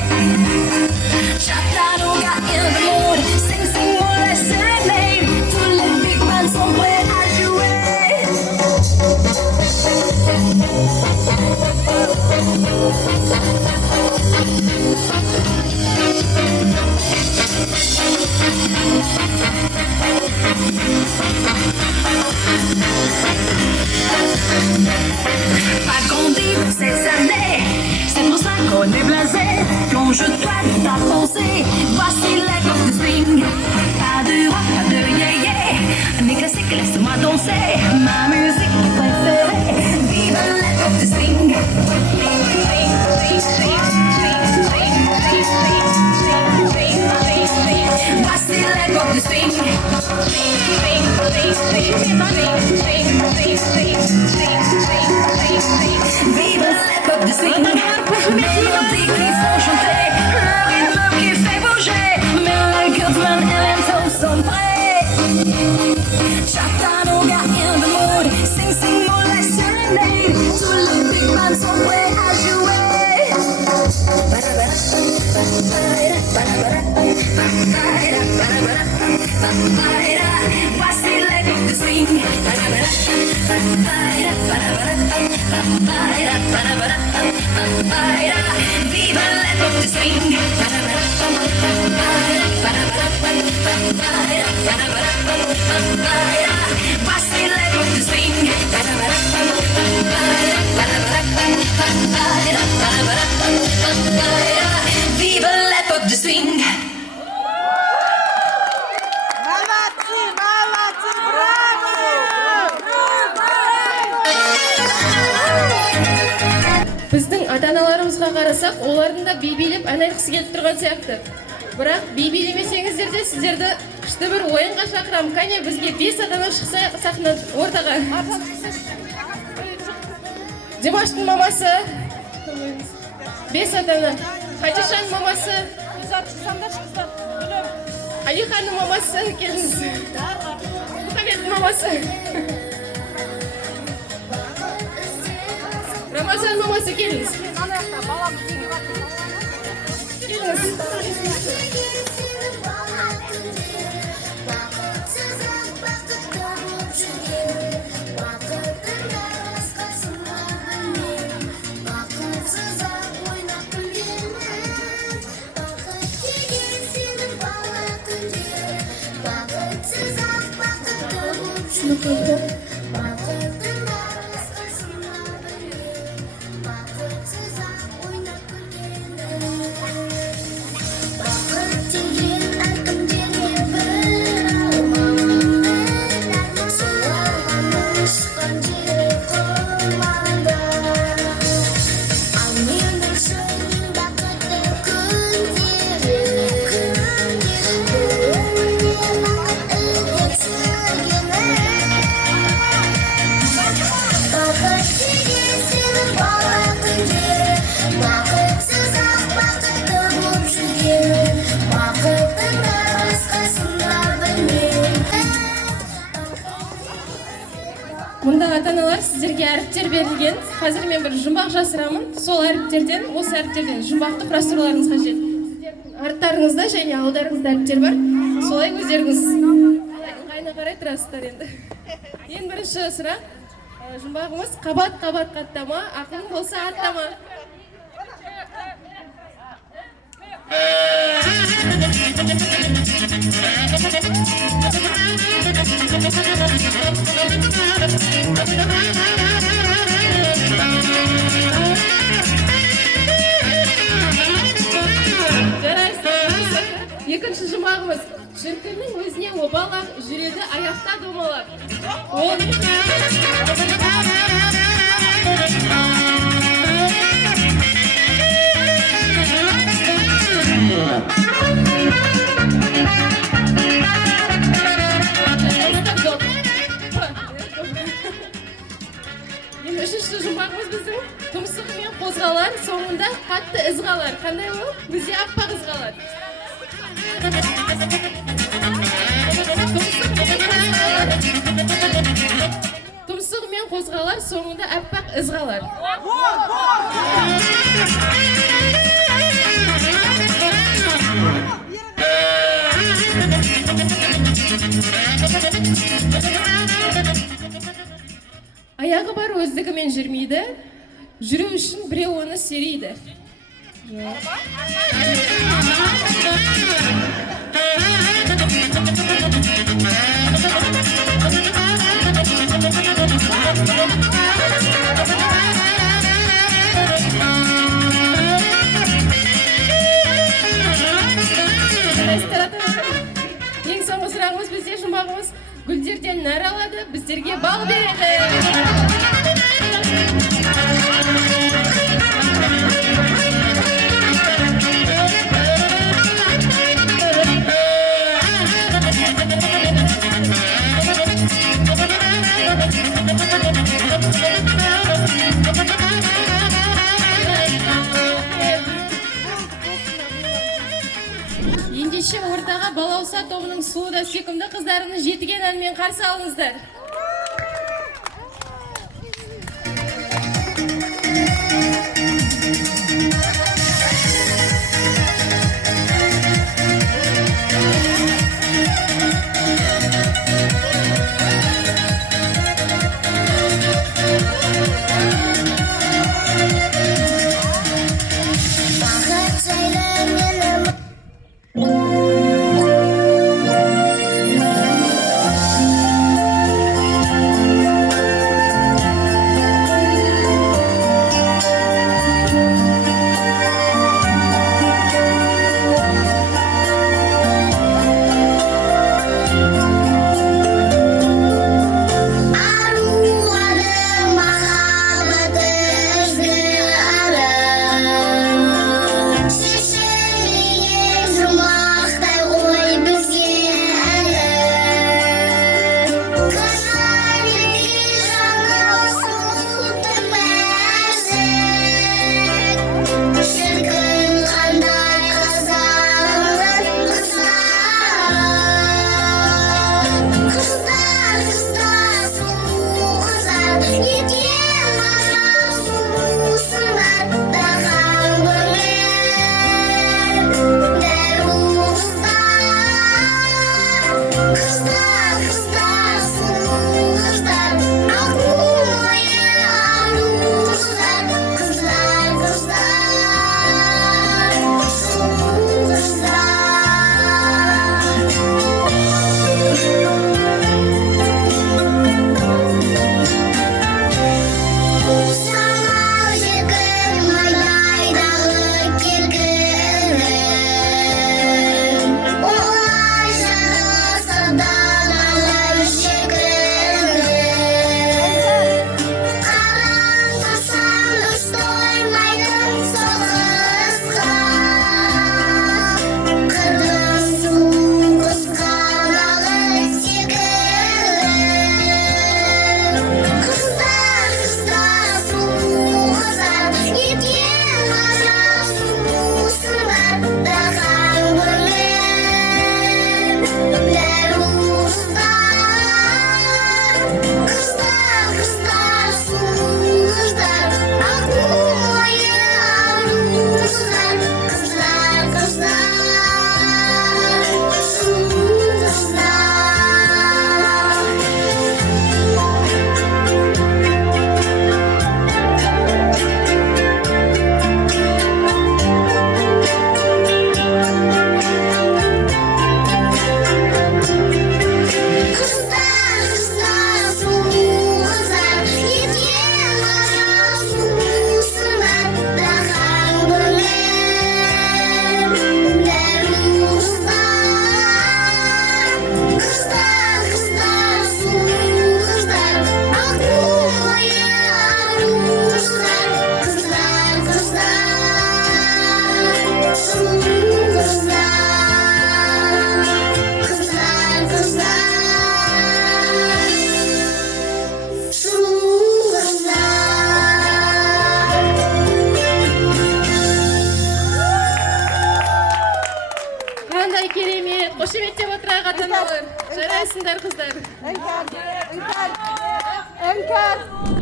Chattanooga in the mood, sing, sing, more, let's serenade. Tous les big bands sont prêts à jouer. Pas grandi ces années, c'est pour ça qu'on est blasé. Plonge-toi dans ta pensée, voici l'époque du swing. Pas de rock, pas de yé-yé, ni classique, laisse-moi danser. Ma musique préférée, vive l'époque du swing. Voici l'époque du swing. Vive l'époque du swing. Mélodies qui font chanter, le rythme qui fait bouger. Miller, Goodman, Ellen, sont prêts. Chattanooga in the mood, sing, sing, more, let's serenade. Tous les big bands sont prêts à jouer. Voici l'époque du swing. Vive l'époque du swing. Voici l'époque du swing. Vive l'époque du swing. Біздің ата-аналарымызға қарасақ, олардың да би билеп ән айтқысы келіп тұрған сияқты. Бірақ би билемесеңіздер де сіздерді күшті бір ойынға шақырамын. Кәне бізге 5 ата-ана шықса сахна ортаға. Димаштың мамасы, 5 ата-ана, Хадишаның мамасы, Алиханның мамасы, келіңіз. Мұхаммедтің мамасы. Рамазан мамасы, келіңіз. Мұнда ата-аналар сіздерге әріптер берілген. Қазір мен бір жұмбақ жасырамын. Сол әріптерден, осы әріптерден жұмбақты құрастыруларыңыз қажет. Арттарыңызда және алдарыңызда әріптер бар. Солай өздеріңіз ыңғайына қарай тұрасыздар енді. Ең бірінші сұрақ, жұмбағымыз қабат-қабат қаттама, ақылың болса аттама. Екінші жұмағымыз, шіркіннің өзіне обалақ, жүреді аяқта домалақ. 3-ші жұмбағымыз біздің тұмсығымен қозғалар, соңында қатты із қалар. Қандай ол? Бізде аппақ із қалар. Тұмсығымен қозғалар, соңында аппақ із қалар. Аяғы бар өздігімен жүрмейді, жүру үшін біреу оны сүйрейді. Ең соңғы сұрағымыз бізде жұмбағымыз гүлдерден нәр алады, біздерге бал береді. Ендеше ортаға балауса тобының сұлу да сүйкімді қыздарының жетіген әнмен қарсы алыңыздар.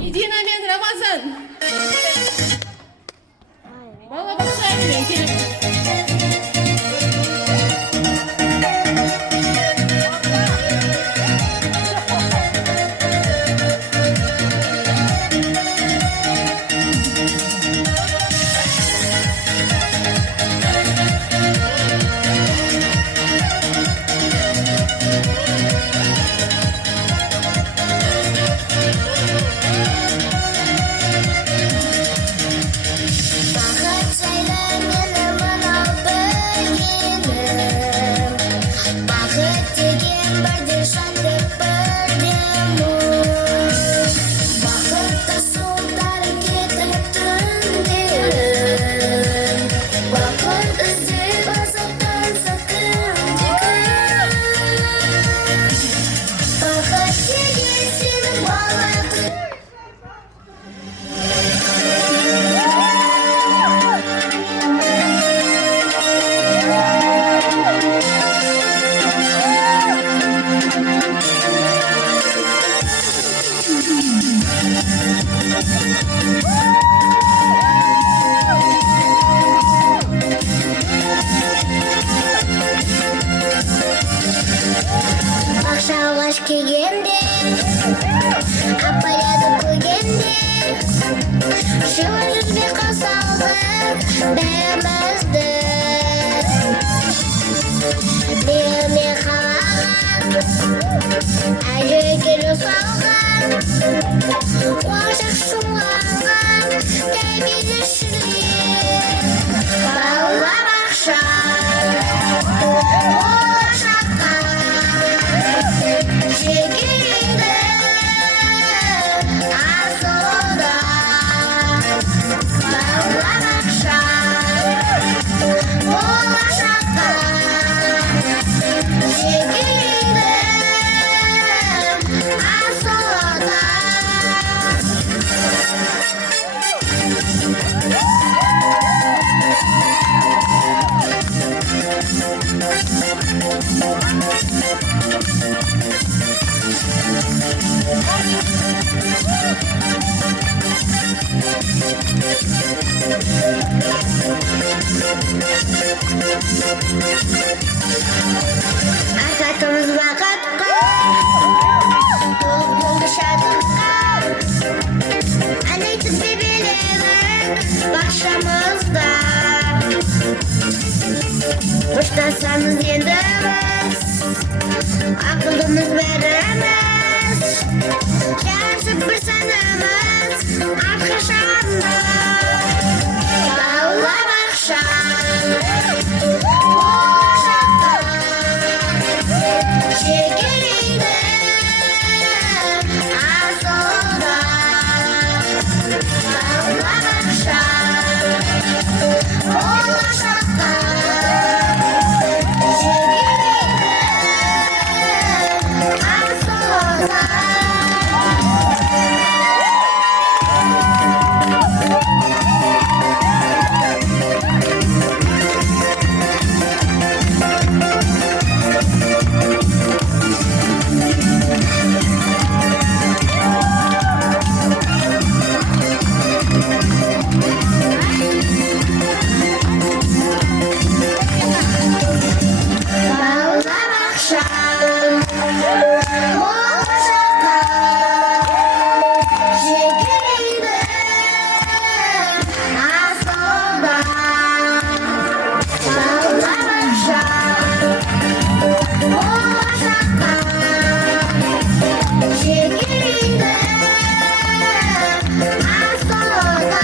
Идина мен Рамазан. Балабақша менен келіп. Бақыт жайлы мені мынау білгенім, бақыт деген бірде жан деп бірде мұң. Бақытты суықтар кетіп түндерім, бақыт іздеп азаптанса кімде-кім. Бақыт деген сенің бала Бақша алғаш келгенде, апаяды көргенде, жылы жүзбе қарсы алдық бәрімізді. Берме қалаған, әжеге жасалған, қуашақ шуланған, тәрбиелешілер. Балабақша, болашаққа жекелейді асылда. Балабақша, болашаққа жекелейді асылда. Асатымыз бақытқа, толық болды шаттыққа. Ән айтып бебеледік бақшамызда. Ұштасамыз енді біз, ақылдымыз бәріміз, жарысып бір санымыз әрқашанда. Балабақша, болашаққа жекелейді асылда. Балабақша, болашаққа жекелейді асылда. Балабақша, болашаққа жекелейді асылда. Балабақша, болашаққа жекелейді асылда.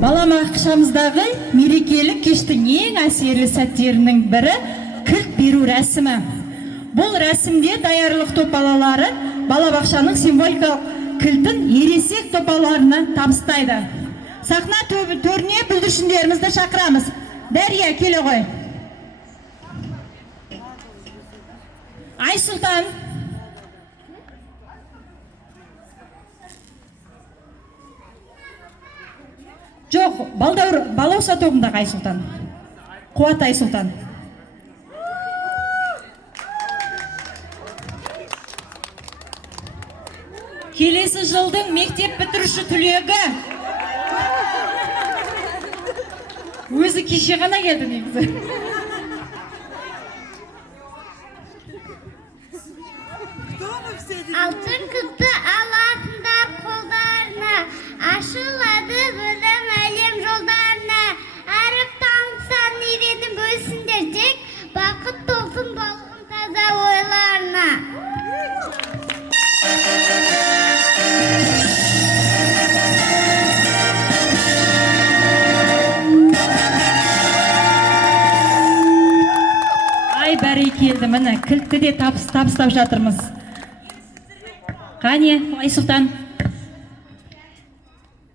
Балабақшамыздағы мерекелік кештің ең әсерлі сәттерінің бірі кілт беру рәсімі. Бұл рәсімде даярлық топ балалары балабақшаның символикалық кілтін ересек топ балаларына табыстайды. Сахна төріне бүлдіршіндерімізді шақырамыз. Дәрия, келе ғой. Айсұлтан. Жоқ, балауса тобындағы Айсұлтан. Қуат Айсұлтан. келесі жылдың мектеп бітіруші түлегі. Өзі кеше ғана келді негізі. Алтын күтті алатындар қолдарына, ашылады білім әлем жолдарына. Әріп танытсан үйреніп өсіңдер тек, бақыт толсын балғын таза ойларына. Ай, бәрекелді, міне, кілтті де табыстап жатырмыз. Қане, Айсұлтан?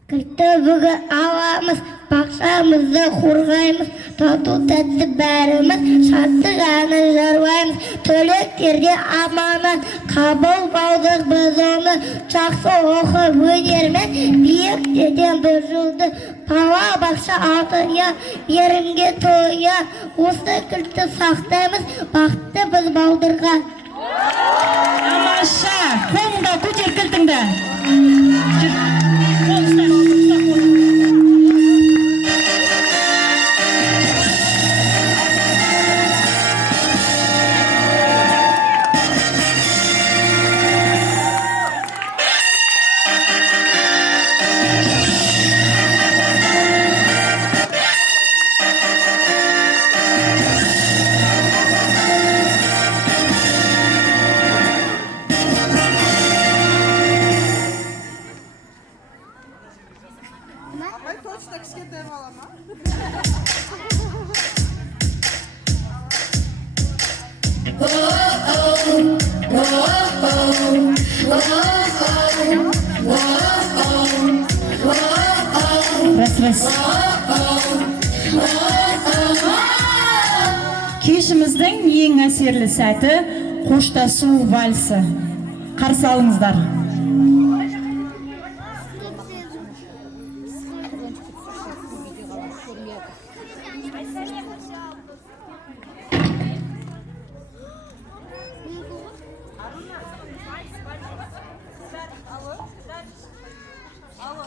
Кілтті бүгін аламыз, бақшамызды қорғаймыз, тату тәтті бәріміз, шаттық әні жарваймыз. Түлектерде аманат, қабыл балдық біз оны, жақсы оқып өнермен, биіктеден бір жылды, бала бақша алтынға, ерімге тойға, осы кілтті сақтаймыз, бақытты біз балдырға. Тамаша, қолыңда көтер кілтіңді. Апай точно кішкентай бала ма? Рас. Кешіміздің ең әсерлі сәті қоштасу вальсы. Қарсы алыңыздар.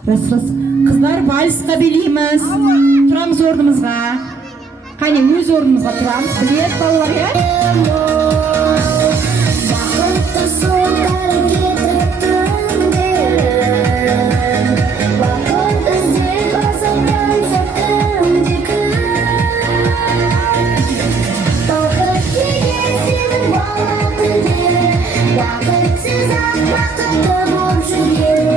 Қыздар вальсқа билейміз. Тұрамыз орнымызға. Қане, өз орнымызға тұрамыз. Білет балалар, я? Бақытты солдары кетіп түндерін, бақыт іздеп азаптан сәттімде күн. Бақыт деген сенің бала күндерің, бақытсыз ақ бақытты боп жүрген.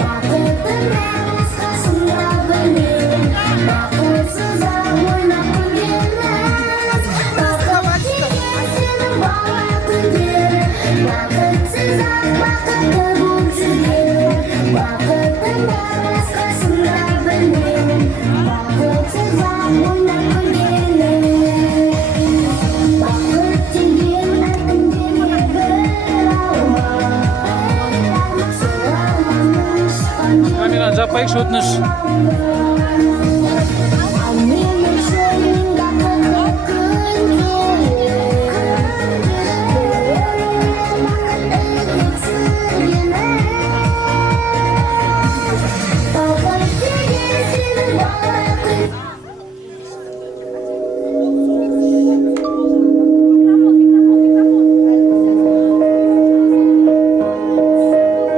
Бақыттың нағыз қасында білмеймін, бақытсыз ақ ойнап күлгенміз. Бақыт деген сенің бала күндерің, бақытсыз ақ бақытты боп жүрген. Бақыттың нағыз қасында білмеймін, бақытсыз ақ ойнап күлгенміз. Бақыт деген әкімдерге бір алма, Камераны жаппайықшы, өтініш. ал мен үшін бақытты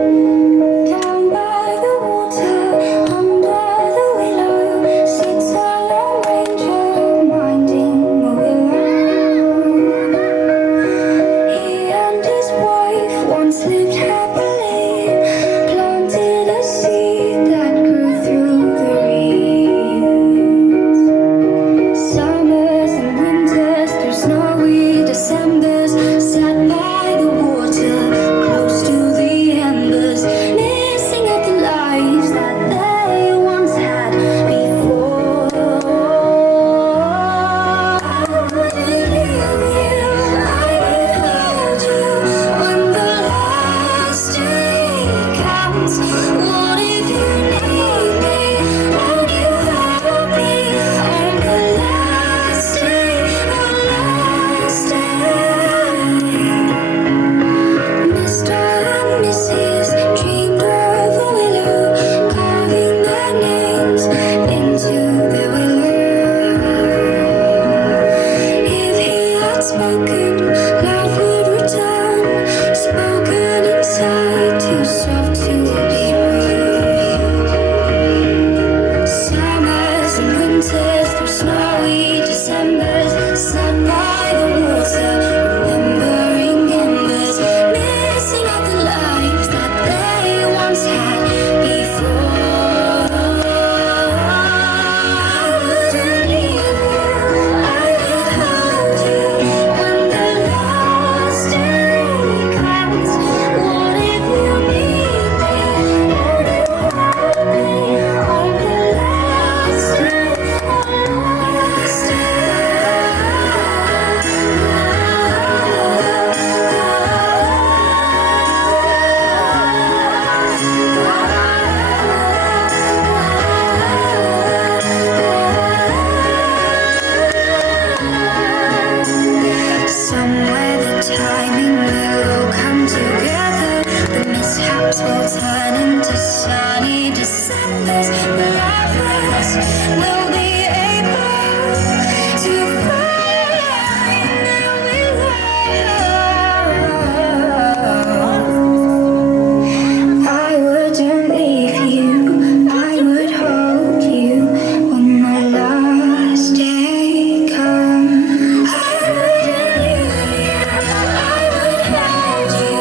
Down by the water, under the willow, sits a lone ranger minding the willow. He and his wife once lived happily, planted a seed that grew through the reeds. Summers and winters, through snowy Decembers, sat by the water, close to the embers, missing out the lives that they once had before. I would leave you, I would hold you when the last day counts. What if you need me and you have me on the last day, the last day? spoken, love would return. Spoken inside, too soft to be rude. Summers and winters through snowy Decembers, sat by the water, remembering embers, missing out the lives that they once had before. I wouldn't leave you, I would hold you when the last day comes. What if you need me? Would you hold me on the last day, last Somewhere the timing will all come together. The mishaps will turn into sunny Decembers. The lovers will be able to find their willow. I wouldn't leave you, I would hold you when the last day comes. I wouldn't leave you, I would hold you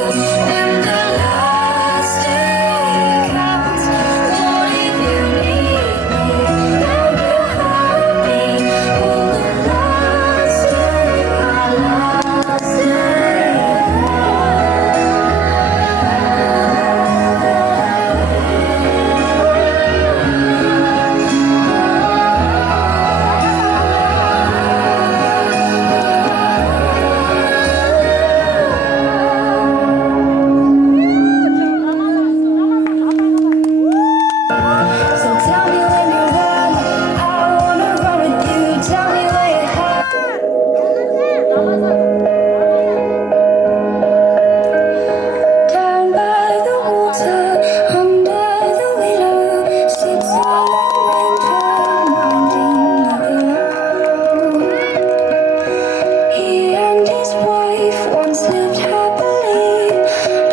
when the last day comes. What if you need me? Will you hold me on the last day, our last So tell me when you're ready, I wanna run with you. Tell me where you're headed. Down by the water, under the willow, sits a lone ranger minding the willow. He and his wife once lived happily,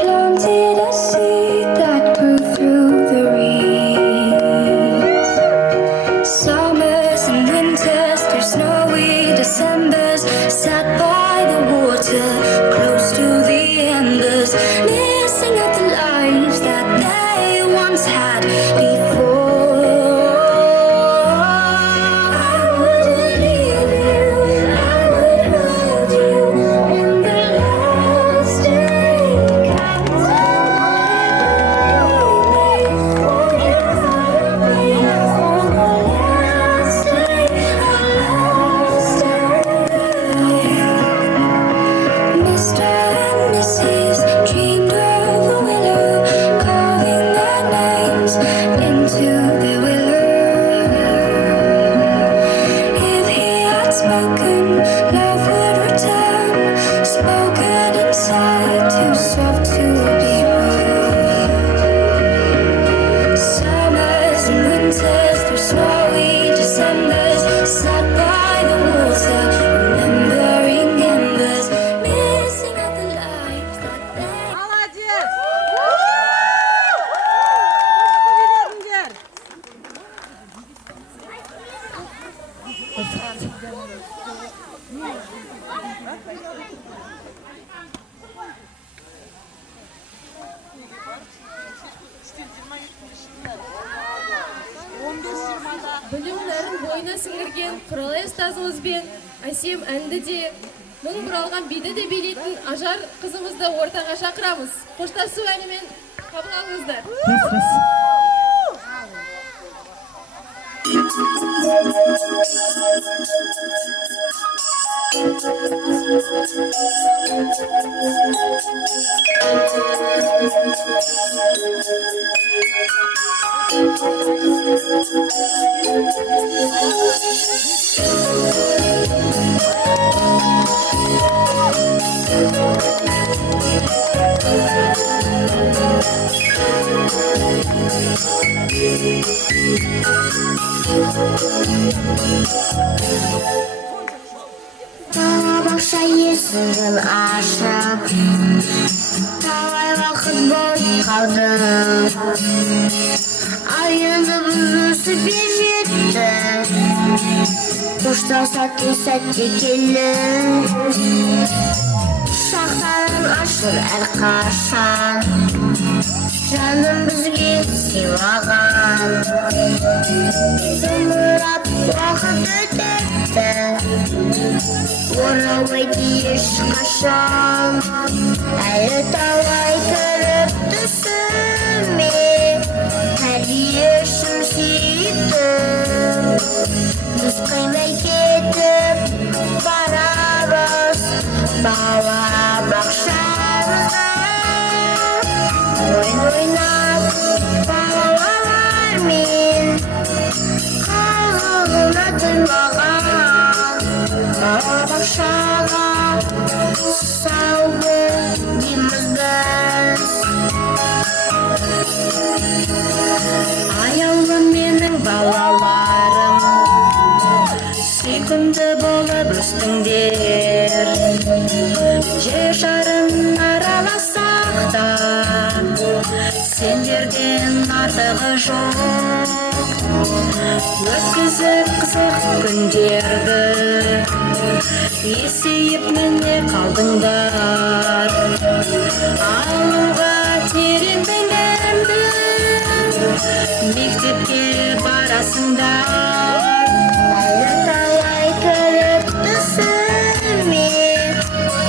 planted a seed that grew through the reeds. Summers and winters through snowy Decembers, sat by the water, close to the embers, missing out the lives that they once had before. I wouldn't leave you, I would hold you when the last day comes. Would you hold me on the last day, our last day? Mr. and Mrs. dreamed of a willow, carving their names into the willow. If he had spoken, love would return. Spoken inside, too soft to be rude. Summers and winters through snowy Decembers, sat by the water, remembering embers, missing out the lives that they. Молодец! білім нәрін бойына сіңірген құралай ұстазымызбен әсем әнді де мың бұралған биді де билейтін Ажар қызымызды ортаға шақырамыз. Қоштасу әнімен қабыл алыңыздар. Bana bak şayır есігін ашып талай уақыт болып қалды ал енді біз өсіп жетті қоштасатын сәтте келді құшақтарың ашық әрқашан жаным бізге сыйлаған зымырап уақыт өтеді оралмайды ешқашан әлі талай кіріп түсіме тәрбиешім сүйіктім біз қимай кетіп барамыз бала бақшамызда ойын ойнап балалармен қызығына тоймаған балабақшаға сау бол дейміз біз аяулым менің балаларым сүйкімді болып өстіңдер жер шарын араласақ та сендерден артығы жоқ өткізіп қызық күндерді есейіп міне қалдыңдар алуға терең білімді мектепке барасыңдар әлі талай кіріп түсіме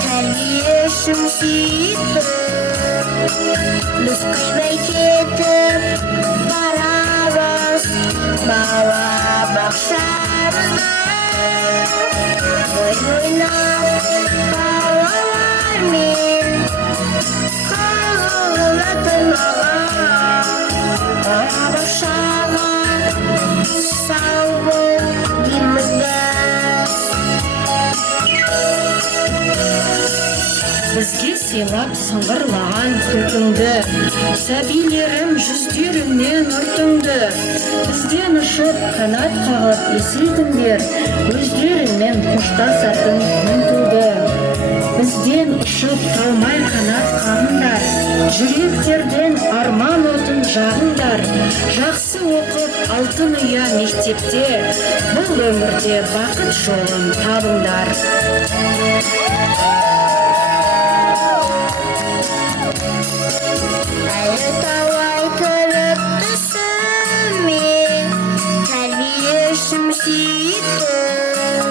тәрбиешім сүйіктім біз қимай кетіп барамыз бала бақшамызда ойын ойнап балалармен қызығына тоймаған балабақшаға сау бол дейміз біз бізге сыйлап сыңғырлаған күлкіңді сәбилерім жүздеріңнен ұртыңды бізден ұшып қанат қағып есіл күндер өздеріңмен қоштасатын күн туды бізден ұшып талмай қанат қағыңдар жүректерден арман отын жағыңдар жақсы оқып алтын ұя мектепте бұл өмірде бақыт жолын табыңдар әлі талай кіріп түсіме тәрбиешім сүйіктім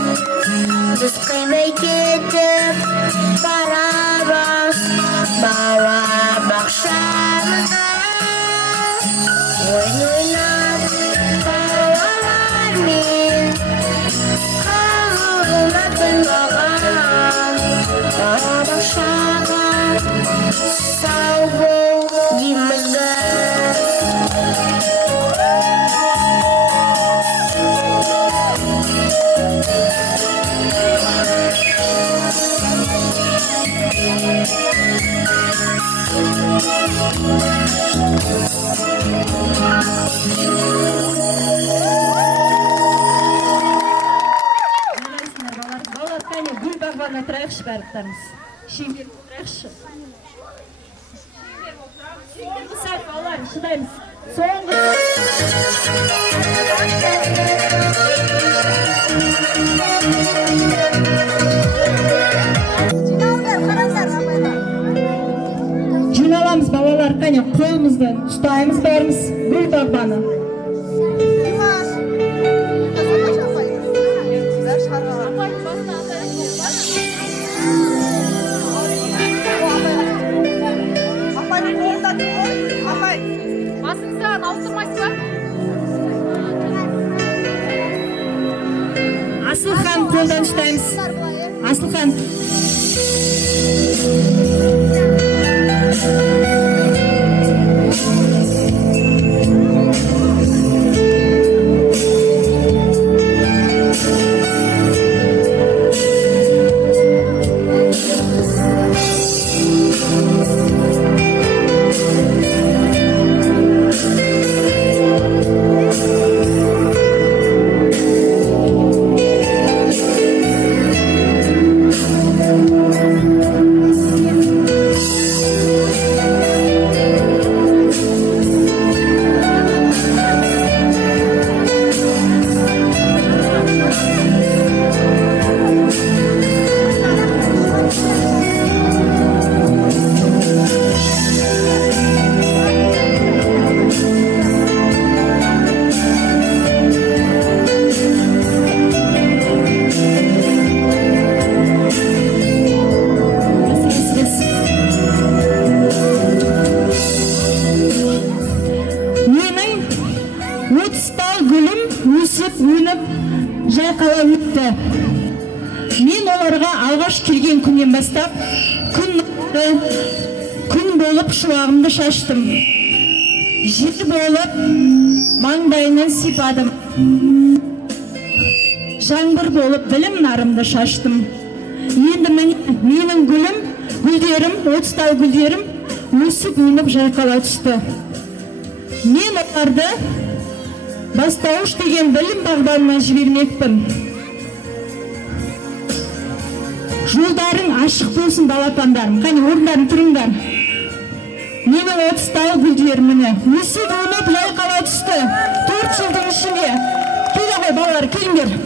біз қимай кетіп барамыз бала бақшамызда ойын ойнап балалармен қызығына тоймаған балабақшаға сау бол дейміз біз балалар кәне гүл бағбан отырайықшы бәріптарымыз шеңбер отырайықшы шеңбер құсайық балалар шыдаймыз соңғы жиналамыз балалар кәне қолымызды ұстаймыз бәріміз гүл бағбаны Басыңыздан ауыстырмайсыз ба? Асылхан қолдан ұстаймыз Асылхан келген күннен бастап күн болып шуағымды шаштым. Жел болып маңдайынан сипадым. Жаңбыр болып білім нарымды шаштым. Енді менің гүлдерім, отстау гүлдерім өсіп өніп жайқала түсті. Мен оларды бастауыш деген білім бағбанына жібермекпін. Жолдарың ашық болсын балапандарым. Қане орындарың тұрыңдар. Менің отстау гүлдерім өсіп өніп жайқала түсті. 4 жылдың ішінде. Келе ғой балалар, келіңдер.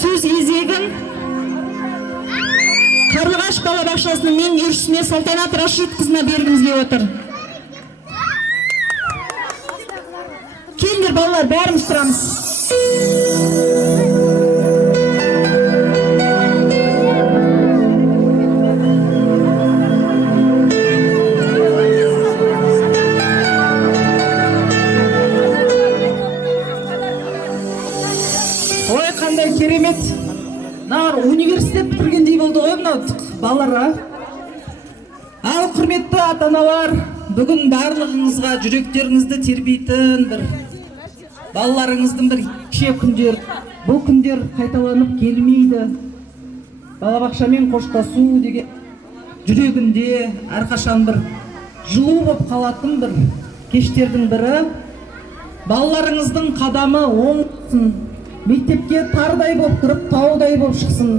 Сөз кезегін Қарлығаш балабақшасының меңгерушісіне Салтанат Рашидқызына бергімізге отыр. Келіңдер балалар, бәріміз тұрамыз. Керемет. Нағар университет бітіргендей болды ғой мынау балаларға. Ал құрметті ата-аналар, бүгін барлығыңызға жүректеріңізді тербейтін бір балаларыңыздың бір ерекше күндер. Бұл күндер қайталанып келмейді. Балабақшамен қоштасу деген жүрегінде әрқашан бір жылу болып қалатын бір кештердің бірі. Балаларыңыздың қадамы оң болсын. Мектепке тардай болып кіріп, таудай болып шықсын.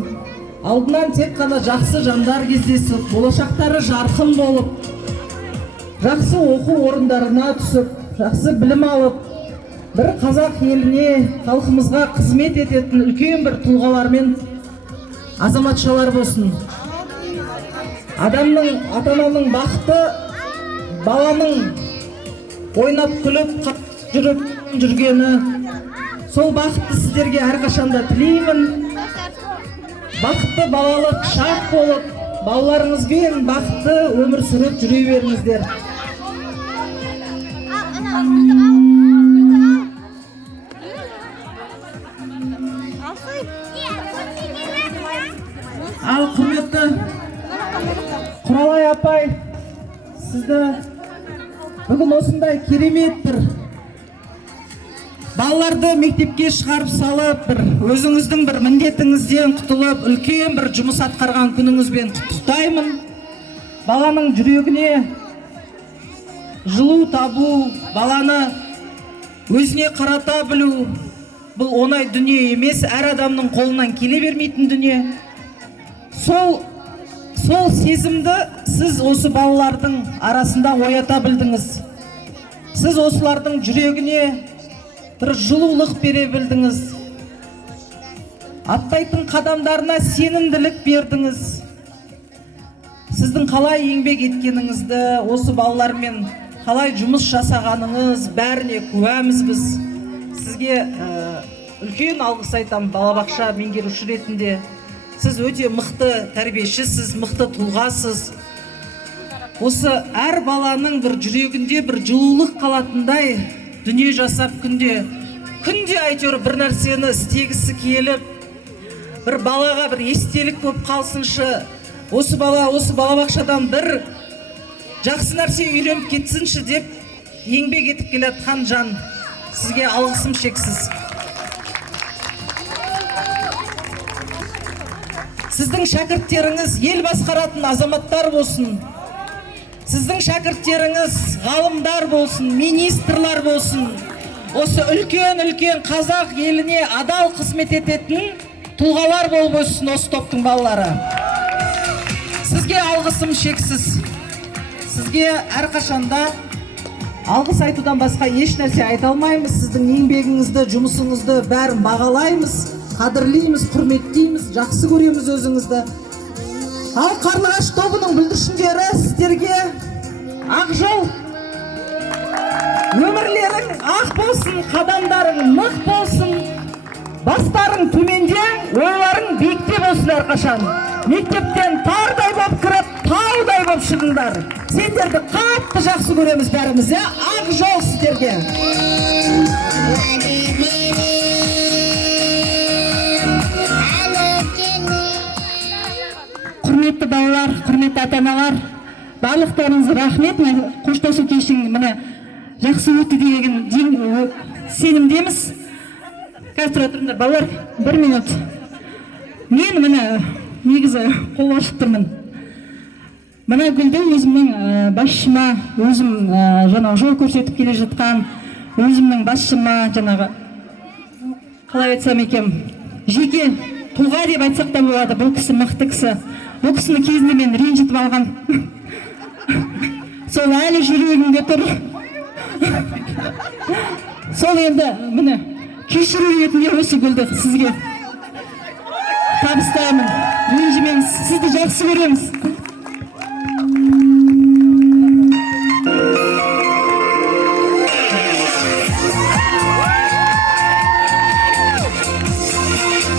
Алдынан тек қана жақсы жандар кездесіп, болашақтары жарқын болып, жақсы оқу орындарына түсіп, жақсы білім алып, бір қазақ еліне, халқымызға қызмет ететін үлкен бір тұлғалар мен азаматшалар болсын. Адамның, ата-ананың бақыты баланың ойнап күліп жүріп жүргені. Сол бақытты сіздерге әрқашанда тілеймін. Бақытты балалық шақ болып, балаларыңызбен бақытты өмір сүріп жүре беріңіздер. Ал құрметті Құралай апай, сізді бүгін осындай керемет бір балаларды мектепке шығарып салып, өзіңіздің бір міндетіңізден құтылып, үлкен бір жұмыс атқарған күніңізбен құттықтаймын. Баланың жүрегіне жылу табу, баланы өзіне қарата білу, бұл оңай дүние емес, әр адамның қолынан келе бермейтін дүние. Сол сезімді сіз осы балалардың арасында оята білдіңіз. Сіз осылардың жүрегіне бір жылулық бере білдіңіз. Аттайтын қадамдарына сенімділік бердіңіз. Сіздің қалай еңбек еткеніңізді, осы балалармен қалай жұмыс жасағаныңыз бәріне куәміз біз. Сізге үлкен алғыс айтамын балабақша меңгеруші ретінде. Сіз өте мықты тәрбиешісіз, мықты тұлғасыз. Осы әр баланың бір жүрегінде бір жылулық қалатындай дүние жасап күнде әйтеуір бір нәрсені істегісі келіп, бір балаға бір естелік болып қалсыншы, осы бала осы балабақшадан бір жақсы нәрсе үйреніп кетсінші деп еңбек етіп келе жатқан жан. Сізге алғысым шексіз. Сіздің шәкірттеріңіз ел басқаратын азаматтар болсын. Сіздің шәкірттеріңіз ғалымдар болсын, министрлар болсын. Осы үлкен қазақ еліне адал қызмет ететін тұлғалар болып өссін осы топтың балалары. Сізге алғысым шексіз. Сізге әрқашанда алғыс айтудан басқа еш нәрсе айта алмаймыз. Сіздің еңбегіңізді, жұмысыңызды бәрін бағалаймыз, қадірлейміз, құрметтейміз, жақсы көреміз өзіңізді. Ал Қарлығаш тобының бүлдіршіндері сіздерге ақ жол, өмірлерің ақ болсын, қадамдарың нық болсын, бастарың төменде, ойларың биікте болсын әрқашан. Мектептен тардай болып кіріп, таудай болып шығыңдар. Сендерді қатты жақсы көреміз бәріміз, ақ жол сіздерге. Құрметті балалар, құрметті ата-аналар, барлықтарыңызға рахмет. Қоштасу кешің міне жақсы өтті деген сенімдеміз. Қазір тұра тұрыңдар балалар, 1 минут. Мен міне негізі қол ашып тұрмын. Мына гүлді өзімнің басшыма, өзім жаңағы жол көрсетіп келе жатқан, өзімнің басшыма жаңағы қалай айтсам екен, жеке тұлға деп айтсақ та болады. Бұл кісі мықты кісі. Бұл кісіні кезінде мен ренжітіп алған. Сол әлі жүрегімде тұр. Сол енді міне кешіру ретінде осы гүлді сізге табыстаймын. Ренжімеңіз, сізді жақсы көреміз.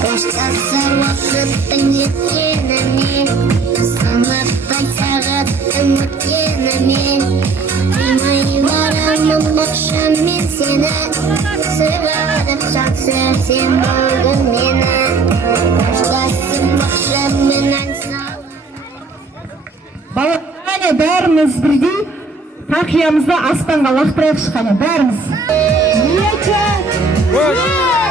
Қоштасар уақыттың жеткенімен, санаттай сағаттың өткенімен, қимай барамын бақшам мен сені, сыйладым жақсы сен болдың мені. Қоштасым бақшаммен ән салып. Балаға бәріміз бірдей тақиямызды аспанға лақтырайықшы қане бәріміз. 2, 3